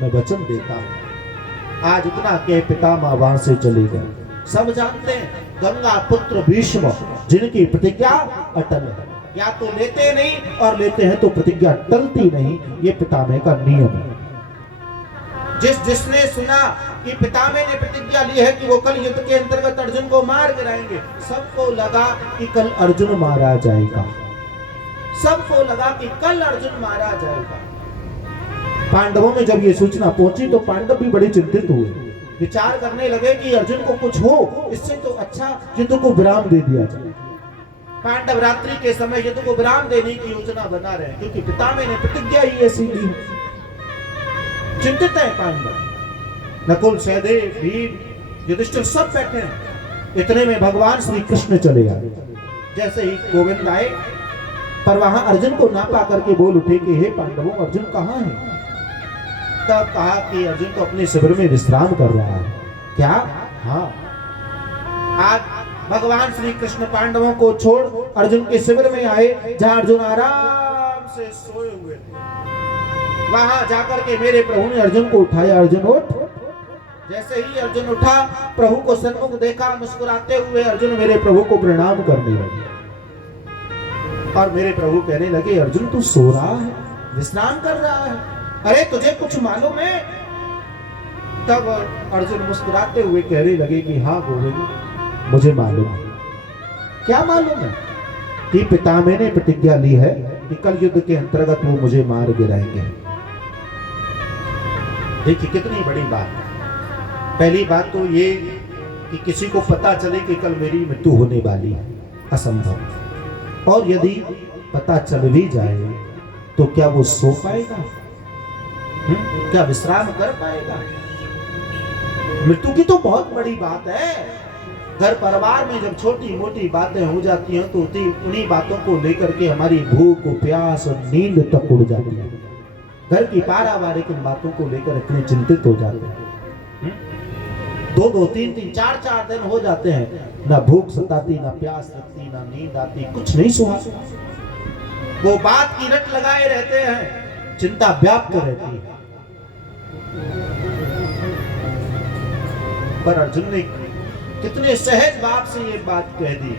मैं वचन देता हूं। आज इतना के पितामह वहां से चले गए। सब जानते हैं गंगा पुत्र भीष्म जिनकी प्रतिज्ञा अटल है, या तो लेते नहीं और लेते हैं तो प्रतिज्ञा टलती नहीं। ये पितामह का नियम है। जिसने सुना कि पितामह ने प्रतिज्ञा ली है कि वो कल युद्ध के अंतर्गत अर्जुन को मार गिराएंगे, सबको लगा कि कल अर्जुन मारा जाएगा। सबको लगा कि कल अर्जुन मारा जाएगा। पांडवों में जब ये सूचना पहुंची तो पांडव भी बड़े चिंतित हुए, विचार करने लगे कि अर्जुन को कुछ हो, इससे तो अच्छा युद्ध को विराम दे दिया जाए। पांडव रात्रि के समय युद्ध को विराम देने की योजना बना रहे हैं, क्योंकि पितामह ने प्रतिज्ञा ही ऐसी ली। चिंतित है पांडव। नकुल, सहदेव, भीम, युधिष्ठिर सब बैठे हैं। इतने में भगवान श्री कृष्ण चले आए। जैसे ही गोविंद आए पर वहां अर्जुन को ना पा करके बोल उठे कि हे पांडवों, अर्जुन कहाँ है? तब कहा कि अर्जुन तो अपने शिविर में विश्राम कर रहा है। क्या? हाँ। आज भगवान श्री कृष्ण पांडवों को छोड़ अर्जुन के शिविर में आए, जहां अर्जुन आराम से सोए हुए थे। वहां जाकर के मेरे प्रभु ने अर्जुन को उठाया। अर्जुन उठ। जैसे ही अर्जुन उठा, प्रभु को सन्मुख देखा, मुस्कुराते हुए अर्जुन मेरे प्रभु को प्रणाम करने लगे और मेरे प्रभु कहने लगे, अर्जुन तू सो रहा है, विश्राम कर रहा है, अरे तुझे कुछ मालूम है? तब अर्जुन मुस्कुराते हुए कहने लगे कि हाँ गोविंद, मुझे मालूम है। क्या मालूम है? कि पितामह ने प्रतिज्ञा ली है कि कल युद्ध के अंतर्गत वो मुझे मार गिराएंगे। देखिए कितनी बड़ी बात है। पहली बात तो ये कि किसी को पता चले कि कल मेरी मृत्यु होने वाली है, असंभव। और यदि पता चल भी जाए तो क्या वो सो पाएगा? क्या विश्राम कर पाएगा? मृत्यु की तो बहुत बड़ी बात है। घर परिवार में जब छोटी मोटी बातें हो जाती हैं तो उन्हीं बातों को लेकर के हमारी भूख, प्यास और नींद तक उड़ जाती है। घर की पारिवारिक इन बातों को लेकर इतने चिंतित हो जाते हैं। 2-2, 3-3, 4-4 दिन हो जाते हैं, ना भूख सताती, ना प्यास लगती, ना नींद आती, कुछ नहीं सुहाता। वो बात की रट लगाए रहते हैं, चिंता व्याप्त रहती है। पर अर्जुन ने कितने सहज भाव से ये बात कह दी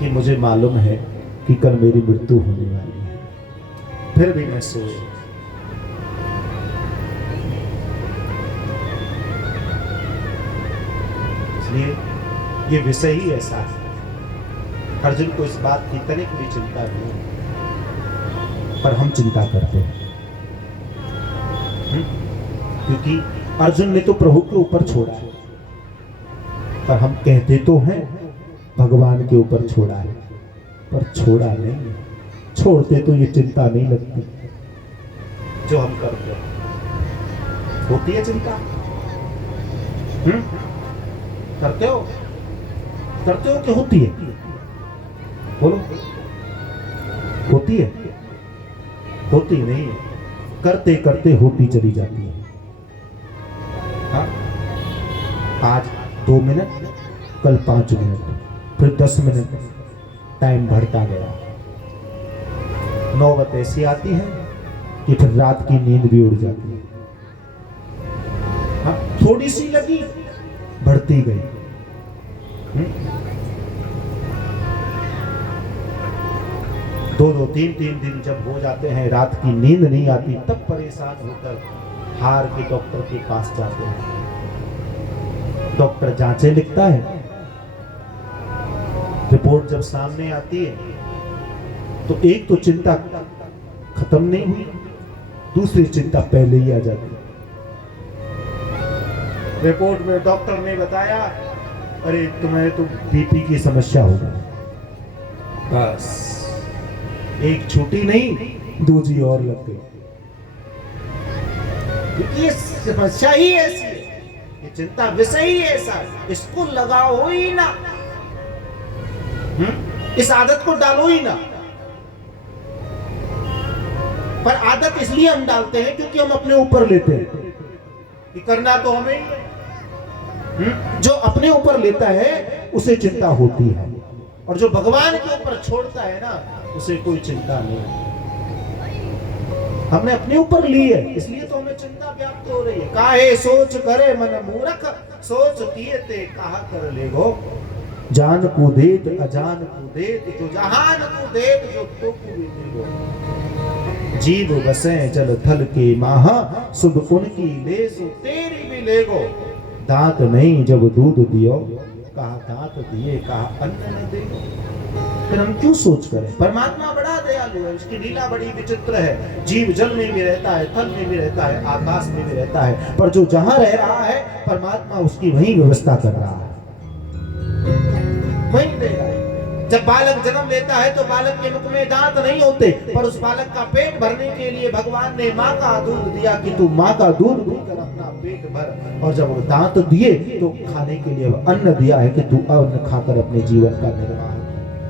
कि मुझे मालूम है कि कल मेरी मृत्यु होने वाली है, फिर भी मैं सोए। इसलिए ये विषय ही ऐसा है, अर्जुन को इस बात की तनिक भी चिंता नहीं, पर हम चिंता करते हैं। क्योंकि अर्जुन ने तो प्रभु के ऊपर छोड़ा है, पर हम कहते तो हैं भगवान के ऊपर छोड़ा है, पर छोड़ा नहीं। छोड़ते तो ये चिंता नहीं लगती जो हम करते हैं। होती है चिंता? करते हो? करते हो कि होती है? बोलो। होती है? होती नहीं है, करते करते होती चली जाती है। हाँ? आज 2 मिनट, कल 5 मिनट, फिर 10 मिनट, टाइम बढ़ता गया। नौबत ऐसी आती है कि फिर रात की नींद भी उड़ जाती है। हाँ? थोड़ी सी लगी, बढ़ती गई। 2-2, 3-3 दिन जब हो जाते हैं, रात की नींद नहीं आती, तब परेशान होकर हार के डॉक्टर के पास जाते हैं। डॉक्टर जांचें लिखता है, रिपोर्ट जब सामने आती है तो एक तो चिंता खत्म नहीं हुई, दूसरी चिंता पहले ही आ जाती है। रिपोर्ट में डॉक्टर ने बताया, अरे तुम्हें तो बीपी की समस्या हो गई। बस एक छुट्टी नहीं, दूसरी और लग गई। क्योंकि ये समस्या ही ऐसी है, ये चिंता विषय ही ऐसा है, इसको लगाओ ही ना, इस आदत को डालो ही ना। पर आदत इसलिए हम डालते हैं क्योंकि हम अपने ऊपर लेते हैं कि करना तो हमें ही है। जो अपने ऊपर लेता है उसे चिंता होती है, और जो भगवान के ऊपर छोड़ता है ना, उसे कोई चिंता नहीं। हमने अपने ऊपर ली है, इसलिए तो हमें चिंता व्याप्त हो रही है। काहे सोच करे मन मूर्ख, सोच किए ते कहा कर लेगो। जान कूदेत अजान कूदेत, जो जहान कूदेत जो तो कूदेगो। जीव बसे जल थल के माहा, शुभ उनकी ले सो तेरी भी लेगो। दांत नहीं जब दूध दियो, कहा दांत दिए कहा अन्न न देगो। फिर हम क्यों सोच करें? परमात्मा बड़ा दयालु है, उसकी लीला बड़ी विचित्र है। जीव जल में भी रहता है, थल में भी रहता है, आकाश में भी रहता है, पर जो जहां रह रहा है परमात्मा उसकी वही व्यवस्था कर रहा है, वही दे रहा है। जब बालक जन्म लेता है तो बालक के मुख में दांत नहीं होते, पर उस बालक का पेट भरने के लिए भगवान ने माँ का दूध दिया कि तू माँ का दूध पीकर अपना पेट भर। और जब वो दांत दिए तो खाने के लिए अन्न दिया है कि तू अन्न खाकर अपने जीवन का निर्वाह।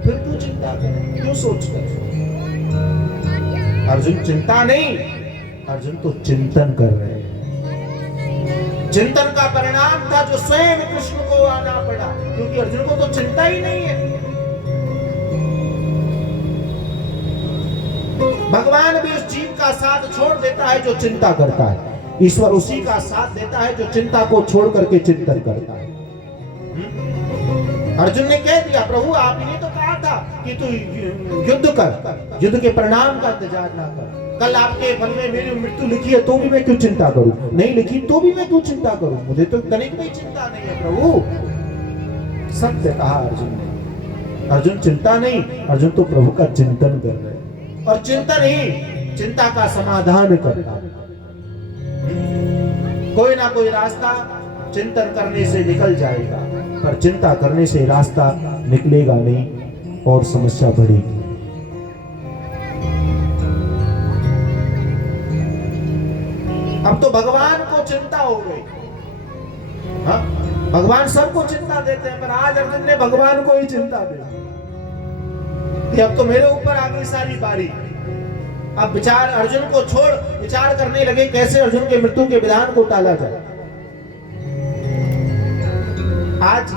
फिर तू चिंता कर, क्यों सोच कर? अर्जुन चिंता नहीं, अर्जुन तो चिंतन कर रहे हैं। चिंतन का परिणाम था जो स्वयं कृष्ण को आना पड़ा, क्योंकि अर्जुन को तो चिंता ही नहीं है। भगवान भी उस जीव का साथ छोड़ देता है जो चिंता करता है, ईश्वर उसी का साथ देता है जो चिंता को छोड़ करके चिंतन करता है। अर्जुन ने कह दिया, प्रभु आप ही ने तो कहा था कि तू युद्ध कर, युद्ध के परिणाम का इंतजार ना कर। कल आपके मन में मेरी मृत्यु लिखी है तो भी मैं क्यों चिंता करूं? नहीं लिखी तो भी मैं क्यों चिंता करूं? मुझे तो तनिक भी चिंता नहीं है प्रभु। सत्य कहा अर्जुन ने। अर्जुन चिंता नहीं, अर्जुन तो प्रभु का चिंतन कर रहे हैं, और चिंतन ही चिंता का समाधान करता है। कोई ना कोई रास्ता चिंतन करने से निकल जाएगा, पर चिंता करने से रास्ता निकलेगा नहीं और समस्या बढ़ेगी। अब तो भगवान को चिंता हो गई। हाँ? भगवान सबको चिंता देते हैं, पर आज अर्जुन ने भगवान को ही चिंता दी। अब तो मेरे ऊपर आ गई सारी बारी। अब विचार अर्जुन को छोड़ विचार करने लगे कैसे अर्जुन के मृत्यु के विधान को टाला जाए। आज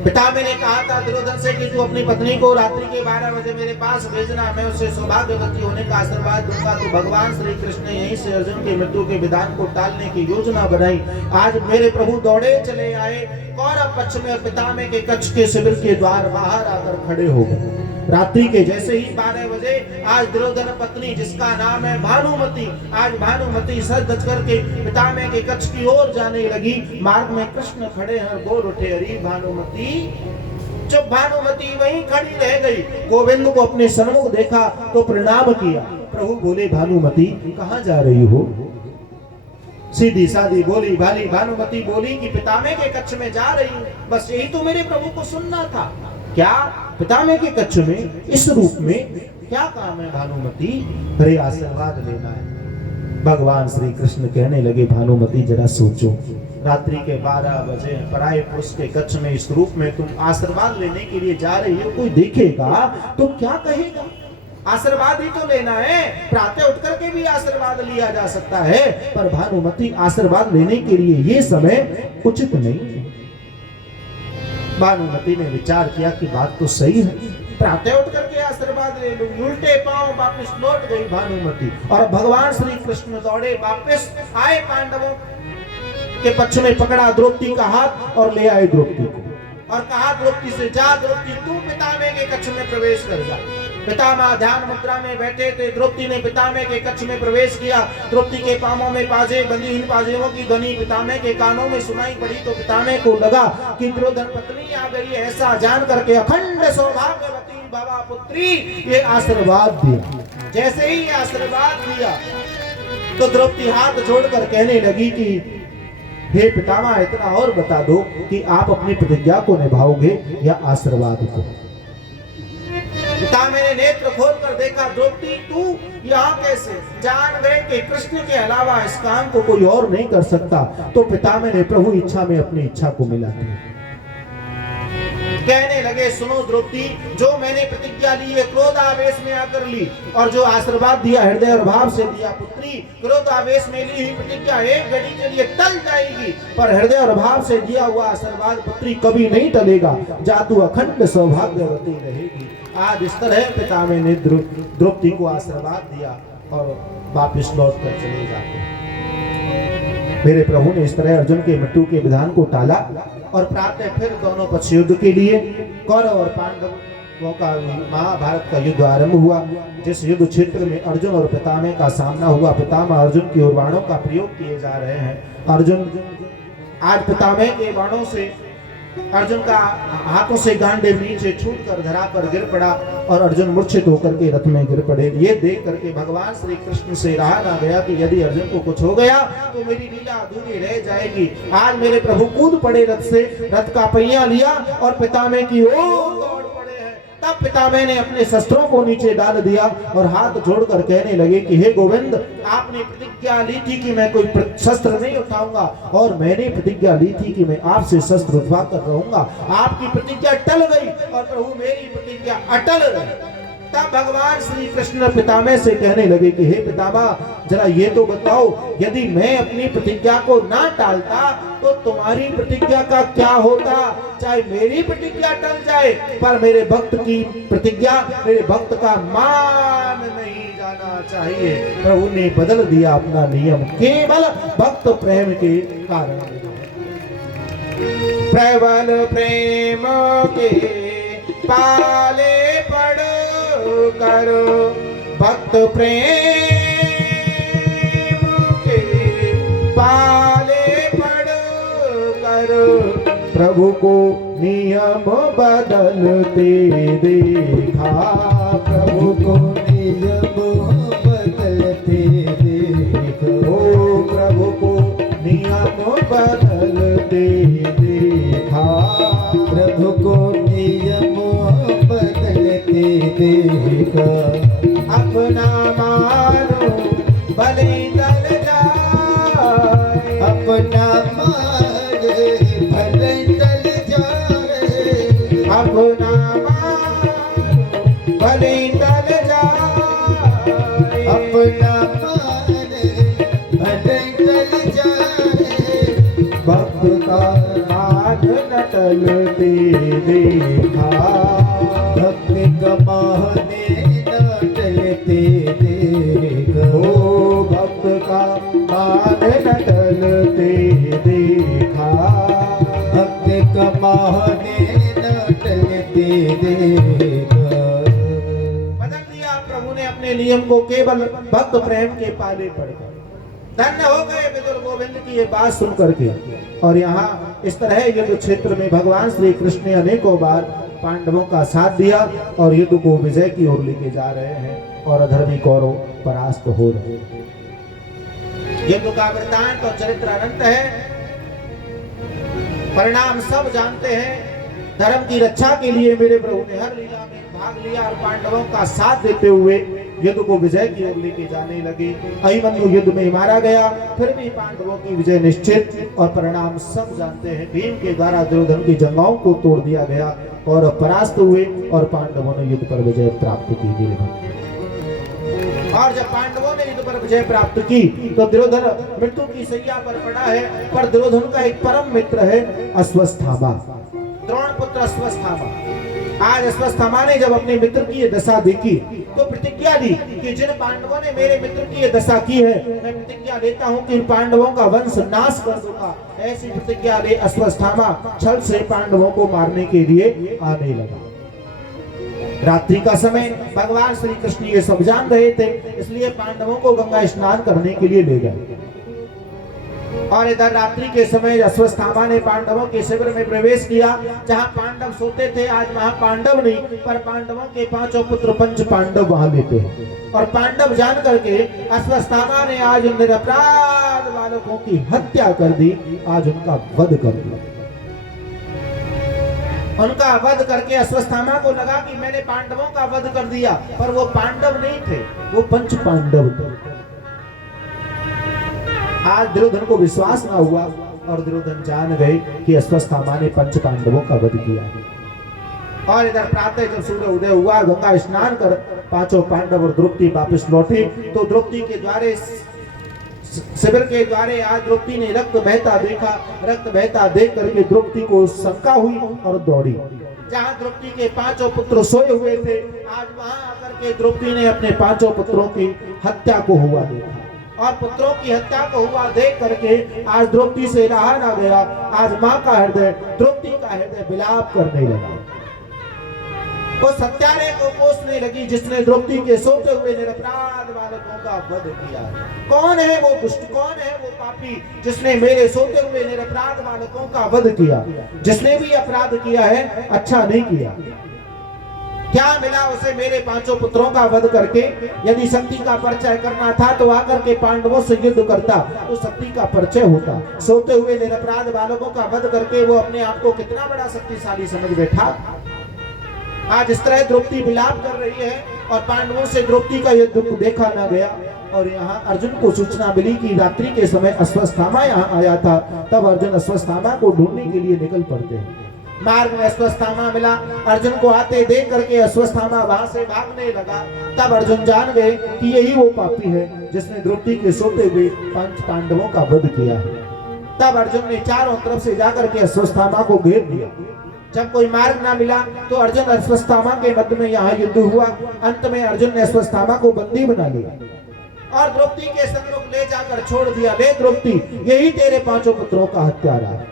पिता मैंने कहा था दुर्योधन से कि तू अपनी पत्नी को रात्रि के 12 बजे मेरे पास भेजना, मैं उसे सौभाग्यवती होने का आशीर्वाद दूंगा। तो भगवान श्री कृष्ण ने यहीं से अर्जुन के मृत्यु के विधान को टालने की योजना बनाई। आज मेरे प्रभु दौड़े चले आए, कौरव पक्ष में और पितामह के कक्ष के शिविर के द्वार बाहर आकर खड़े हो गए। रात्रि के जैसे ही 12 बजे आज दुर्योधन पत्नी जिसका नाम है भानुमति, आज भानुमति सज धज करके पितामह के कक्ष की ओर जाने लगी। मार्ग में कृष्ण खड़े हैं, बोल उठे, अरे भानुमति। जब भानुमति वहीं खड़ी रह गई, गोविंद को अपने सन्मुख देखा तो प्रणाम किया। प्रभु बोले, भानुमति कहाँ जा रही हो? सीधी सादी बोली भाली भानुमति बोली कि पितामह के कक्ष में जा रही हूँ। बस यही तो मेरे प्रभु को सुनना था। क्या पितामह के कक्ष में इस रूप में क्या काम है भानुमति? अरे आशीर्वाद लेना है। भगवान श्री कृष्ण कहने लगे, भानुमति जरा सोचो, रात्रि के 12 बजे पराये पुरुष के कक्ष में इस रूप में तुम आशीर्वाद लेने के लिए जा रही हो, कोई देखेगा तो क्या कहेगा? आशीर्वाद ही तो लेना है, प्रातः उठ करके भी आशीर्वाद लिया जा सकता है, पर भानुमति आशीर्वाद लेने के लिए ये समय उचित नहीं। भानुमति ने विचार किया कि बात तो सही है, प्रातः उठ करके आशीर्वाद ले लूं। उल्टे पांव वापस लौट गई भानुमति और भगवान श्री कृष्ण दौड़े वापस आए, पांडवों के पक्ष में पकड़ा द्रौपदी का हाथ और ले आए द्रौपदी को और कहा, द्रौपदी से जा, द्रौपदी तू पितामह के कक्ष में प्रवेश कर जा। पितामह ध्यान मुद्रा में बैठे थे। द्रौपदी ने पितामह के कक्ष में प्रवेश किया। द्रौपदी के पांवों में पाजे बंधी, इन पाजेबों की ध्वनि पितामह के कानों में सुनाई पड़ी तो पितामह को लगा कि दुर्योधन पत्नी आ गई। ऐसा जान करके अखंड सौभाग्यवती भवा पुत्री ये आशीर्वाद दिया। जैसे ही आशीर्वाद दिया तो द्रौपदी हाथ जोड़कर कहने लगी कि हे पितामह, इतना और बता दो कि आप अपनी प्रतिज्ञा को निभाओगे या आशीर्वाद को? पितामह ने नेत्र खोल कर देखा, द्रौपदी तू यहाँ कैसे? जान गए कि कृष्ण के अलावा इस काम को कोई और नहीं कर सकता। तो पितामह ने प्रभु इच्छा में अपनी इच्छा को मिला दिया। कहने लगे, सुनो द्रौपदी, जो मैंने प्रतिज्ञा ली है क्रोध आवेश में आकर ली, और जो आशीर्वाद दिया हृदय और भाव से दिया। पुत्री, क्रोध आवेश में ली हुई प्रतिज्ञा एक घड़ी के लिए टल जाएगी, पर हृदय और भाव से दिया हुआ आशीर्वाद पुत्री कभी नहीं टलेगा। जातु अखंड सौभाग्यवती रहेगी। आज इस तरह पितामह ने द्रौपदी को आशीर्वाद दिया और वापिस लौट कर चले जाते। मेरे प्रभु ने इस तरह अर्जुन के मृत्यु के विधान को टाला और प्रातः फिर दोनों पक्ष युद्ध के लिए कौरव और पांडवों का महाभारत का युद्ध आरंभ हुआ। जिस युद्ध क्षेत्र में अर्जुन और पितामह का सामना हुआ, पितामह अर्जुन की ओर बाणों का प्रयोग किए जा रहे हैं। अर्जुन आज पितामह के बाणों से अर्जुन का हाथों से गांडीव नीचे छूटकर धरा पर गिर पड़ा और अर्जुन मूर्छित होकर के रथ में गिर पड़े। ये देख करके भगवान श्री कृष्ण से रहा ना गया कि यदि अर्जुन को कुछ हो गया तो मेरी लीला अधूरी रह जाएगी। आज मेरे प्रभु कूद पड़े रथ से, रथ का पहिया लिया और पितामह की ओर दौड़ पड़े हैं। तब पितामह ने अपने शस्त्रों को नीचे डाल दिया और हाथ जोड़कर कहने लगे कि हे गोविंद, आपने प्रतिज्ञा ली थी कि मैं कोई शस्त्र नहीं उठाऊंगा और मैंने प्रतिज्ञा ली थी कि मैं आपसे शस्त्र उठवा कर रहूंगा। आपकी प्रतिज्ञा टल गई और प्रभु मेरी प्रतिज्ञा अटल रही। तब भगवान श्री कृष्ण पितामह से कहने लगे कि हे पितामह, जरा ये तो बताओ, यदि मैं अपनी प्रतिज्ञा को ना टालता तो तुम्हारी प्रतिज्ञा का क्या होता? चाहे मेरी प्रतिज्ञा टल जाए, पर मेरे भक्त की प्रतिज्ञा, मेरे भक्त का मान नहीं जाना चाहिए। प्रभु ने बदल दिया अपना नियम केवल भक्त प्रेम के कारण। प्रबल प्रेम के पाले पड़ कर, भक्त प्रेम के पाले पड़ कर, प्रभु को नियम बदलते देखा। प्रभु को नियम बदलते देखो, प्रभु को नियम बदलते देखा। प्रभु को नियम बदलते देखा। अपना मानो भले टल जाए, अपना मानो भले टल जाए, अपना मानो भले टल जाए, अपना मानो भले टल जाए। भक्त का मान न टलते देखा, भक्त का मान न टलते देखो, भक्त का मान न टलते देखा, भक्त का मान न टलते देखा। अपने नियम को केवल भक्त प्रेम के पाले पड़ गए। धन्य हो गए विदुर गोविंद की ये बात सुन करके। और यहाँ इस तरह युद्ध क्षेत्र में भगवान श्री कृष्ण ने अनेकों बार पांडवों का साथ दिया और युद्ध को विजय की ओर लेके जा रहे हैं और अधर्मी कौरव परास्त हो रहे हैं। युद्ध का वृत्तांत और चरित्र अनंत है, परिणाम सब जानते हैं। धर्म की रक्षा के लिए मेरे प्रभु ने हर लीला में भाग लिया और पांडवों का साथ देते हुए युद्ध को विजय की ओर लेके जाने लगे। अभिमन्यु युद्ध में मारा गया, फिर भी पांडवों की विजय निश्चित और परिणाम सब जानते हैं। भीम के द्वारा दुर्योधन की जंगाओं को तोड़ दिया गया और परास्त हुए और पांडवों ने युद्ध पर विजय प्राप्त की। और जब पांडवों ने युद्ध पर विजय प्राप्त की तो दुर्योधन मृत्यु की सैया पर पड़ा है, पर दुर्योधन का एक परम मित्र है अश्वत्थामा, द्रोण पुत्र अश्वत्थामा। आज अश्वत्थामा ने जब अपने मित्र की ये दशा देखी तो प्रतिज्ञा ली कि जिन पांडवों ने मेरे मित्र की ये दशा की है, मैं प्रतिज्ञा लेता हूं कि पांडवों का वंश नाश कर दूंगा। ऐसी प्रतिज्ञा ले अश्वत्थामा छल से पांडवों को मारने के लिए आने लगा। रात्रि का समय भगवान श्री कृष्ण ये सब जान रहे थे, इसलिए पांडवों को गंगा स्नान करने के लिए ले गए। और इधर रात्रि के समय अश्वत्थामा ने पांडवों के शिविर में प्रवेश किया। जहां पांडव सोते थे आज वहां पांडव नहीं, पर पांडवों के पांचों पुत्र पंच पांडव वहां लेते हैं। और पांडव जान करके अश्वत्थामा ने आज निरपराध बालकों की हत्या कर दी, आज उनका वध कर दिया। उनका वध करके अश्वत्थामा को लगा कि मैंने पांडवों का वध कर दिया, पर वो पांडव नहीं थे, वो पंच पांडव थे। आज दुर्योधन को विश्वास ना हुआ और दुर्योधन जान गए कि अश्वत्थामा ने पंच पांडवों का वध किया है। और इधर प्रातः जब सूर्य उदय हुआ, गंगा स्नान कर पांचों पांडव और द्रौपदी वापस लौटे तो द्रौपदी के द्वारे शिविर के द्वारे आज द्रौपदी ने रक्त बहता देखा। रक्त बहता देख करके द्रौपदी को शंका हुई और दौड़ी। जहां द्रौपदी के पांचों पुत्र सोए हुए थे, आज वहां आकर के द्रौपदी ने अपने पांचों पुत्रों की हत्या को हुआ देखा। और पुत्रों की हत्या को हुआ देख करके आज द्रौपदी से रहा ना गया। आज मां का हृदय, द्रौपदी का हृदय विलाप करने लगा। वो हत्यारे को कोसने लगी जिसने द्रौपदी के सोते हुए निरपराध बालकों का वध किया। कौन है वो दुष्ट, कौन है वो पापी जिसने मेरे सोते हुए निरपराध बालकों का वध किया? जिसने भी अपराध किया है अच्छा नहीं किया। क्या मिला उसे मेरे पांचों पुत्रों का वध करके? यदि शक्ति का परिचय करना था तो आकर के पांडवों से युद्ध करता तो शक्ति का परिचय होता। सोते हुए निरपराध बालकों का वध करके वो अपने आप को कितना बड़ा शक्तिशाली समझ बैठा। आज इस तरह द्रौपदी विलाप कर रही है और पांडवों से द्रौपदी का युद्ध देखा ना गया। और यहाँ अर्जुन को सूचना मिली कि रात्रि के समय अश्वत्थामा यहाँ आया था। तब अर्जुन अश्वत्थामा को ढूंढने के लिए निकल पड़ते हैं। मार्ग में अश्वत्थामा मिला, अर्जुन को आते देख करके अश्वत्थामा वहां से भागने लगा। तब अर्जुन जान गए कि यही वो पापी है जिसने द्रौपदी के सोते हुए पंच पांडवों का वध किया है। तब अर्जुन ने चारों तरफ से जाकर के अश्वत्थामा को घेर लिया। जब कोई मार्ग ना मिला तो अर्जुन अश्वत्थामा के मध्य में यहाँ युद्ध हुआ। अंत में अर्जुन ने अश्वत्थामा को बंदी बना लिया और द्रौपदी के सन्मुख ले जाकर छोड़ दिया। ले द्रौपदी, यही तेरे पांचों पुत्रों का हत्यारा है।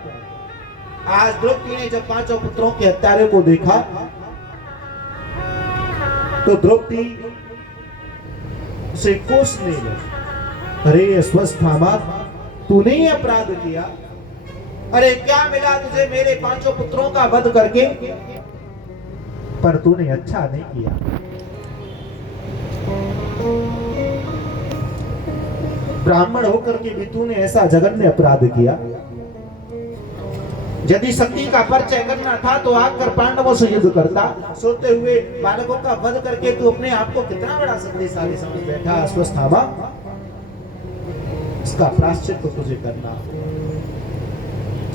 आज द्रौपदी ने जब पांचों पुत्रों के हत्यारे को देखा तो द्रौपदी से कोसने लगी, अरे अश्वत्थामा तूने ही अपराध किया। अरे क्या मिला तुझे मेरे पांचों पुत्रों का वध करके? पर तूने अच्छा नहीं किया। ब्राह्मण होकर के भी तूने ऐसा जघन्य अपराध किया। यदि शक्ति का परिचय करना था तो आकर पांडवों से युद्ध करता। सोते हुए बालकों का वध करके तू अपने आप को कितना बड़ा शक्तिशाली समझ बैठा। अश्वत्थामा, इसका प्रायश्चित तुझे करना।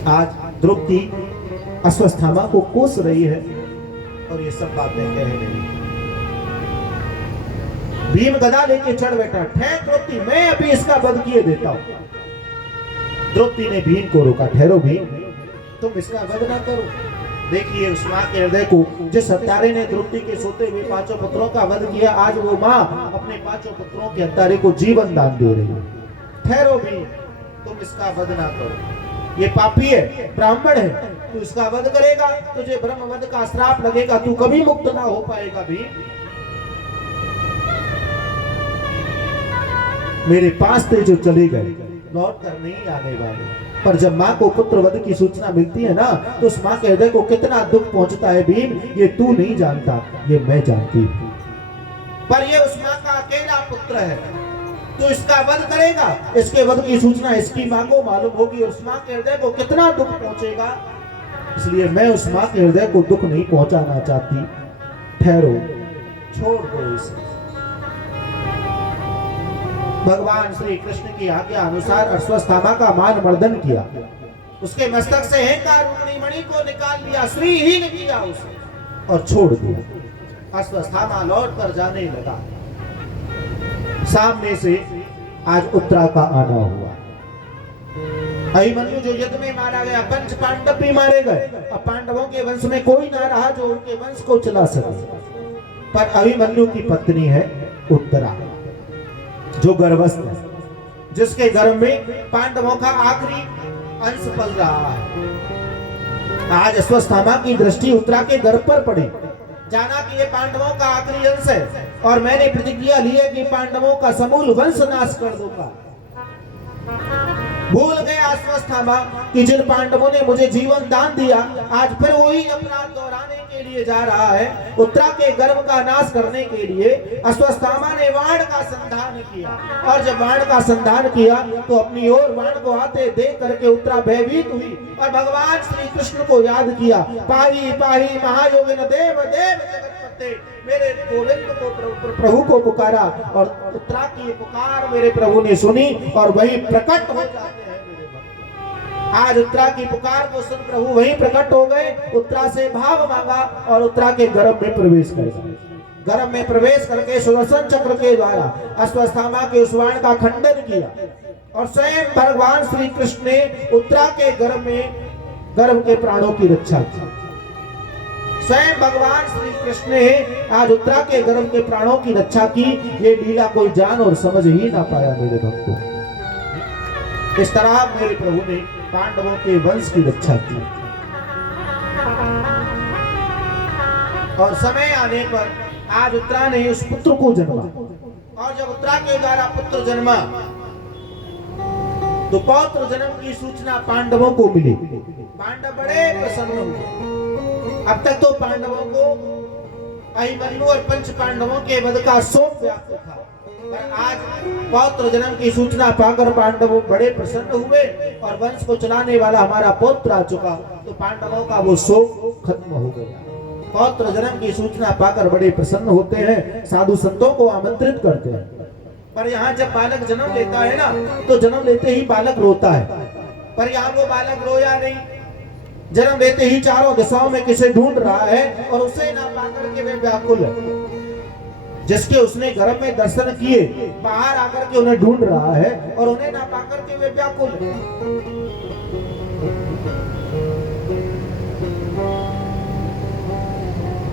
आज द्रौपदी अश्वत्थामा को कोस रही है और ये सब बातें कह रही है। भीम गदा लेके चढ़ बैठा, ठहर द्रौपदी, मैं अभी इसका वध किए देता हूं। द्रौपदी ने भीम को रोका, ठहरो भीम, तुम इसका वध ना करो। देखिए उस मां के हृदय को, जिस हत्यारे ने द्रौपदी के सोते हुए पांचों पुत्रों का वध किया, आज वो मां अपने पांचों पुत्रों के हत्यारे को जीवन दान दे रही है। ठहरो भीम, तुम इसका वध ना करो। ये पापी है, ब्राह्मण है, तू इसका वध करेगा तुझे ब्रह्म वध का श्राप लगेगा, तू कभी मुक्त ना हो पाएगा। भी मेरे पास थे जो चले गए, लौट कर नहीं आने वाले। पर जब माँ को पुत्र वध की सूचना मिलती है ना, तो उस माँ के हृदय को कितना दुख पहुंचता है भीम, ये तू नहीं जानता, ये मैं जानती हूँ। पर ये उस माँ का अकेला पुत्र है, तो इसका वध करेगा, इसके वध की सूचना इसकी माँ को मालूम होगी, और उस माँ के हृदय को कितना दुख पहुंचेगा। इसलिए मैं उस माँ के हृदय को दुख नहीं पहुंचाना चाहती। ठहरो, छोड़ दो इसे। भगवान श्री कृष्ण की आज्ञा अनुसार अश्वत्थामा का मान मर्दन किया, उसके मस्तक से हेंकार मणि को निकाल लिया, श्रीहीन किया उसे और छोड़ दिया। अश्वत्थामा लौट कर जाने लगा। सामने से आज उत्तरा का आना हुआ। अभिमन्यु जो युद्ध में मारा गया, पंच पांडव भी मारे गए। अब पांडवों के वंश में कोई ना रहा जो उनके वंश को चला सके। पर अभिमन्यु की पत्नी है उत्तरा, जो गर्भस्थ है, जिसके गर्भ में पांडवों का आखिरी अंश पल रहा है। आज अश्वत्थामा की दृष्टि उत्तरा के गर्भ पर पड़ी। जाना कि ये पांडवों का आखिरी अंश है, और मैंने प्रतिज्ञा ली है कि पांडवों का समूल वंश नाश कर दूंगा। भूल गया अश्वत्थामा कि जिन पांडवों ने मुझे जीवन दान दिया, आज फिर वही अपराध दोहराने के लिए जा रहा है। उत्तरा के गर्भ का नाश करने के लिए अश्वत्थामा ने बाण का संधान किया, और जब बाण का संधान किया तो अपनी ओर बाण को आते देख करके उत्तरा भयभीत हुई और भगवान श्री कृष्ण को याद किया। पाही पाही महायोगिन देव देव जगतपते, मेरे गोविंद को प्रभु को पुकारा, और उत्तरा की पुकार मेरे प्रभु ने सुनी और वही प्रकट हो जाते हैं मेरे भक्त। आज उत्तरा की पुकार को सुन प्रभु वही प्रकट हो गए। उत्तरा से भाव मांगा और उत्तरा के गर्भ में प्रवेश कर गए। गर्भ में प्रवेश करके सुदर्शन चक्र के द्वारा अश्वत्थामा के उस बाण का खंडन किया, और स्वयं भगवान श्री कृष्ण ने उत्तरा के गर्भ के प्राणों की रक्षा की। स्वयं भगवान श्री कृष्ण ने आज उत्तरा के गर्भ के प्राणों की रक्षा की। ये लीला कोई जान और समझ ही ना पाया मेरे भक्तों। इस तरह मेरे प्रभु ने पांडवों के वंश की रक्षा की। और समय आने पर आज उत्तरा ने उस पुत्र को जन्मा, और जब उत्तरा के द्वारा पुत्र जन्मा तो पौत्र जन्म की सूचना पांडवों को मिली। पांडव बड़े प्रसन्न हुए। अब तक तो पांडवों को अभिमन्यु और पंच पांडवों के वध का शोक व्याप्त था, पर आज पौत्र जन्म की सूचना पाकर पांडव बड़े प्रसन्न हुए, और वंश को चलाने वाला हमारा पौत्र आ चुका, तो पांडवों का वो शोक खत्म हो गया। पौत्र जन्म की सूचना पाकर बड़े प्रसन्न होते हैं, साधु संतों को आमंत्रित करते हैं। पर यहाँ जब बालक जन्म लेता है ना, तो जन्म लेते ही बालक रोता है, पर यहाँ वो बालक रोया नहीं। जन्म लेते ही चारों दिशाओं में किसे ढूंढ रहा है, और उसे ना पाकर के वे व्याकुल है। जिसके उसने गर्भ में दर्शन किए, बाहर आकर के उन्हें ढूंढ रहा है, और उन्हें ना पाकर के वे व्याकुल है।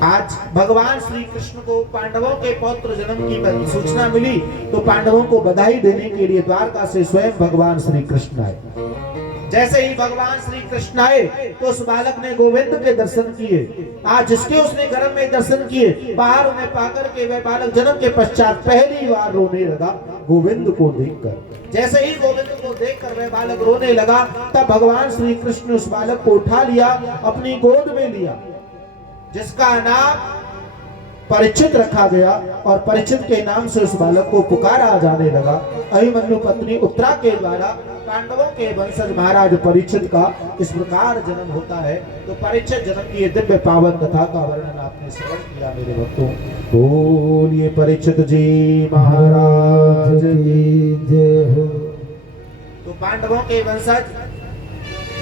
आज भगवान श्री कृष्ण को पांडवों के पौत्र जन्म की सूचना मिली, तो पांडवों को बधाई देने के लिए द्वारका से स्वयं भगवान श्री कृष्ण आए। जैसे ही भगवान श्री कृष्ण आए तो उस बालक ने गोविंद के दर्शन किए। आज जिसके उसने गर्भ में दर्शन किए, बाहर उन्हें पाकर के वह बालक जन्म के पश्चात पहली बार रोने लगा गोविंद को देखकर। जैसे ही गोविंद को देखकर वह बालक रोने लगा, तब भगवान श्री कृष्ण उस बालक को उठा लिया, अपनी गोद में लिया, जिसका नाम परीक्षित रखा गया, और परीक्षित के नाम से उस बालक को पुकारा जाने लगा। अभिमन्यु पत्नी उत्तरा के द्वारा पांडवों के वंशज महाराज परीक्षित का इस प्रकार जन्म होता है। तो परीक्षित जन्म की ये दिव्य पावन कथा का वर्णन आपने श्रवण किया मेरे भक्तों। बोलिए परीक्षित जी महाराज की जय हो। तो पांडवों के वंशज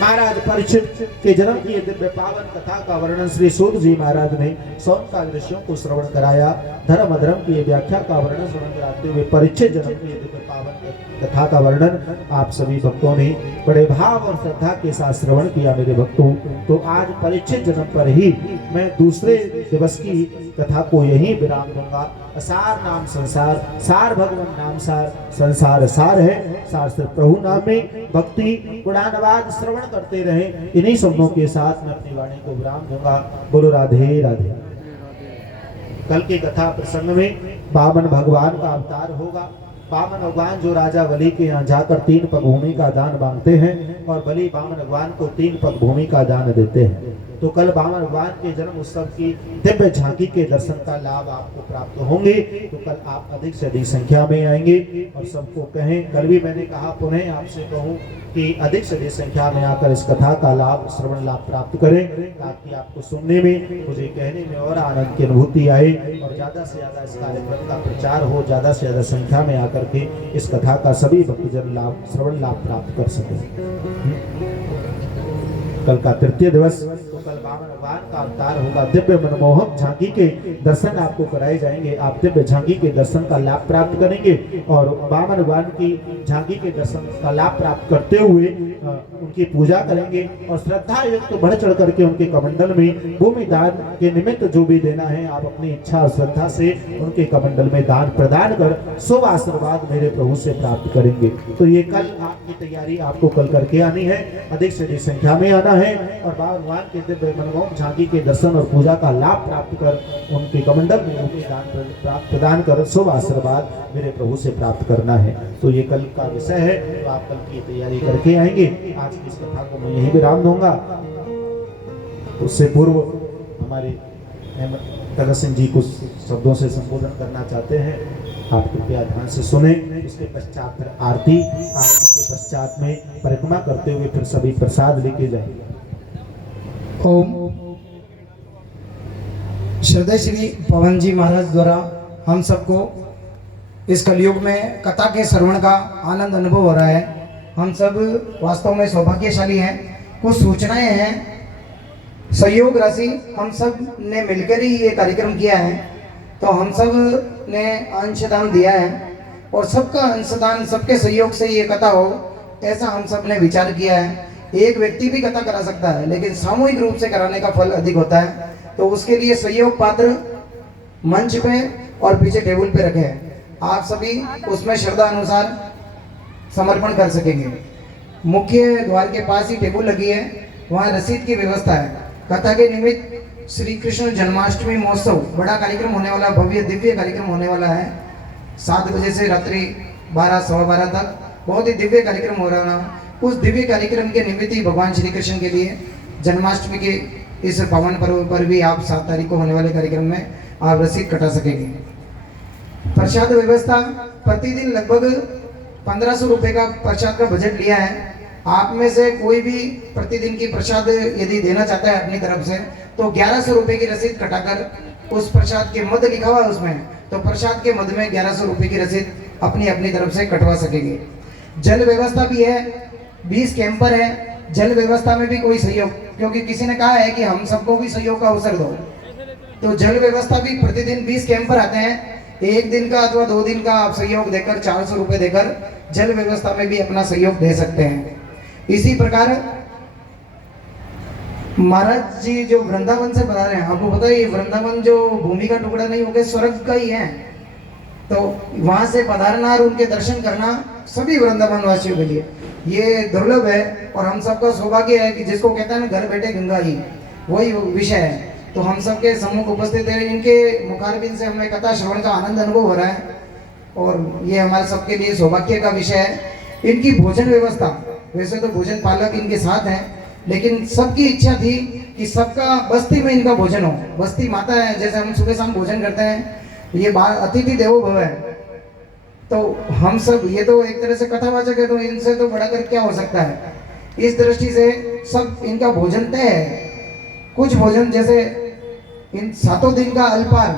महाराज परीक्षित के जन्म की ये दिव्य पावन कथा का वर्णन श्री सूत जी महाराज ने सौनकादि ऋषियों को श्रवण कराया। धर्म अधर्म की व्याख्या का वर्णन श्रवण कराते हुए परीक्षित जन्म की ये दिव्य पावन कथा का वर्णन आप सभी भक्तों ने बड़े भाव और श्रद्धा के साथ श्रवण किया मेरे भक्तों। तो आज परीक्षित जन्म पर ही मैं दूसरे दिवस की कथा को यही विराम दूंगा। सार नाम संसार, सार भगवान नाम सार, संसार सार है, सार सिर्फ प्रभु नाम में भक्ति गुणानुवाद श्रवण करते रहे। इन्हीं शब्दों के साथ मैं अपनी वाणी को विराम दूंगा। बोलो राधे राधे। कल की कथा प्रसंग में 52 भगवान का अवतार होगा। बामन भगवान जो राजा बलि के यहाँ जाकर 3 पग भूमि का दान मांगते हैं और बलि बामन भगवान को 3 पग भूमि का दान देते हैं। तो कल बामन भगवान के जन्म उत्सव की दिव्य झांकी के दर्शन का लाभ आपको प्राप्त होंगे। तो कल आप अधिक से अधिक संख्या में आएंगे और सबको कहें, कल भी मैंने कहा, पुनः आपसे कहूँ कि अधिक से अधिक संख्या में आकर इस कथा का लाभ, श्रवण लाभ प्राप्त करें, ताकि आपको सुनने में, मुझे कहने में और आनंद की अनुभूति आए और ज्यादा से ज्यादा इस कार्यक्रम का प्रचार हो, ज्यादा से ज्यादा संख्या में आकर के इस कथा का सभी भक्तजन लाभ, श्रवण लाभ प्राप्त कर सके। कल का तृतीय दिवस, तो कल बामन भगवान का अवतार होगा। दिव्य मनमोहक झांकी के दर्शन आपको कराए जाएंगे। आप दिव्य झांकी के दर्शन का लाभ प्राप्त करेंगे और बामन भगवान की झांकी के दर्शन का लाभ प्राप्त करते हुए उनकी पूजा करेंगे और श्रद्धा युक्त बढ़ चढ़ करके उनके कमंडल में भूमि दान के निमित्त जो भी देना है, आप अपनी इच्छा और श्रद्धा से उनके कमंडल में दान प्रदान कर शुभ आशीर्वाद मेरे प्रभु से प्राप्त करेंगे। तो ये कल आपकी तैयारी आपको कल करके आनी है, अधिक से अधिक संख्या में आना है और भगवान के दिव्य मनमोहक झांकी के दर्शन और पूजा का लाभ प्राप्त कर उनके कमंडल में भूमि दान प्रदान कर शुभ आशीर्वाद मेरे प्रभु से प्राप्त करना है। तो ये कल का विषय है, तो आप कल की तैयारी करके आएंगे। आज की इस कथा को मैं यही विराम दूंगा। उससे पूर्व हमारे भगत सिंह जी कुछ शब्दों से संबोधन करना चाहते हैं, आप कृपया ध्यान से सुने। उसके पश्चात फिर आरती के पश्चात में परिक्रमा करते हुए फिर सभी प्रसाद लेके जाएंगे। ओम। श्रद्धेय श्री पवन जी महाराज द्वारा हम सबको इस कलयुग में कथा के श्रवण का आनंद अनुभव हो रहा है। हम सब वास्तव में सौभाग्यशाली हैं। कुछ सूचनाएं हैं, सहयोग राशि हम सब ने मिलकर ही ये कार्यक्रम किया है, तो हम सब ने अंशदान दिया है और सबका अंशदान, सबके सहयोग से ये कथा हो, ऐसा हम सब ने विचार किया है। एक व्यक्ति भी कथा करा सकता है, लेकिन सामूहिक रूप से कराने का फल अधिक होता है। तो उसके लिए सहयोग पात्र मंच पे और पीछे टेबल पे रखे हैं, आप सभी उसमें श्रद्धा अनुसार समर्पण कर सकेंगे। मुख्य द्वार के पास ही टेबल लगी है, वहाँ रसीद की व्यवस्था है। कथा के निमित्त श्री कृष्ण जन्माष्टमी महोत्सव बड़ा कार्यक्रम होने वाला, भव्य दिव्य कार्यक्रम होने वाला है। 7 बजे से रात्रि 12 सवा 12 तक बहुत ही दिव्य कार्यक्रम हो रहा है। उस दिव्य कार्यक्रम के निमित्त ही भगवान श्री कृष्ण के लिए जन्माष्टमी के इस पावन पर्व पर भी आप 7 तारीख को होने वाले कार्यक्रम में आप रसीद कटा सकेंगे। प्रसाद व्यवस्था प्रतिदिन लगभग 1500 रुपये का प्रसाद का बजट लिया है। आप में से कोई भी प्रतिदिन की प्रसाद यदि देना चाहता है अपनी तरफ से, तो 1100 रुपये की रसीद कटाकर उस प्रसाद के मद लिखा हुआ है उसमें, तो प्रसाद के मद में 1100 रुपये की रसीद अपनी अपनी तरफ से कटवा सकेंगे। जल व्यवस्था भी है, 20 कैंपर है। जल व्यवस्था में भी कोई सहयोग, क्योंकि किसी ने कहा है कि हम सबको भी सहयोग का अवसर दो, तो जल व्यवस्था भी प्रतिदिन 20 कैंपर आते हैं। 1 दिन का अथवा 2 दिन का आप सहयोग देकर 400 रुपये देकर जल व्यवस्था में भी अपना सहयोग दे सकते हैं। इसी प्रकार महाराज जी जो वृंदावन से बता रहे हैं, आपको पता है ये वृंदावन जो भूमि का टुकड़ा नहीं होकर स्वर्ग का ही है, तो वहां से पधारना और उनके दर्शन करना सभी वृंदावन वासियों के लिए ये दुर्लभ है। और हम सबका सौभाग्य है कि जिसको कहता है ना घर बैठे गंगा ही, वही विषय है। तो हम सबके सम्मुख उपस्थित है, इनके मुखारबिंद से हमें कथा श्रवण का आनंद अनुभव हो रहा है और ये हमारे सबके लिए सौभाग्य का विषय है। इनकी भोजन व्यवस्था, वैसे तो भोजन पालक इनके साथ हैं, लेकिन सबकी इच्छा थी कि सबका बस्ती में इनका भोजन हो। बस्ती माता है, जैसे हम सुबह शाम भोजन करते हैं, ये अतिथि देवो भव है। तो हम सब, ये तो एक तरह से कथावाचक है, तो इनसे तो बढ़ाकर क्या हो सकता है। इस दृष्टि से सब इनका भोजन तय है। कुछ भोजन जैसे इन 7 दिन का अल्पाहार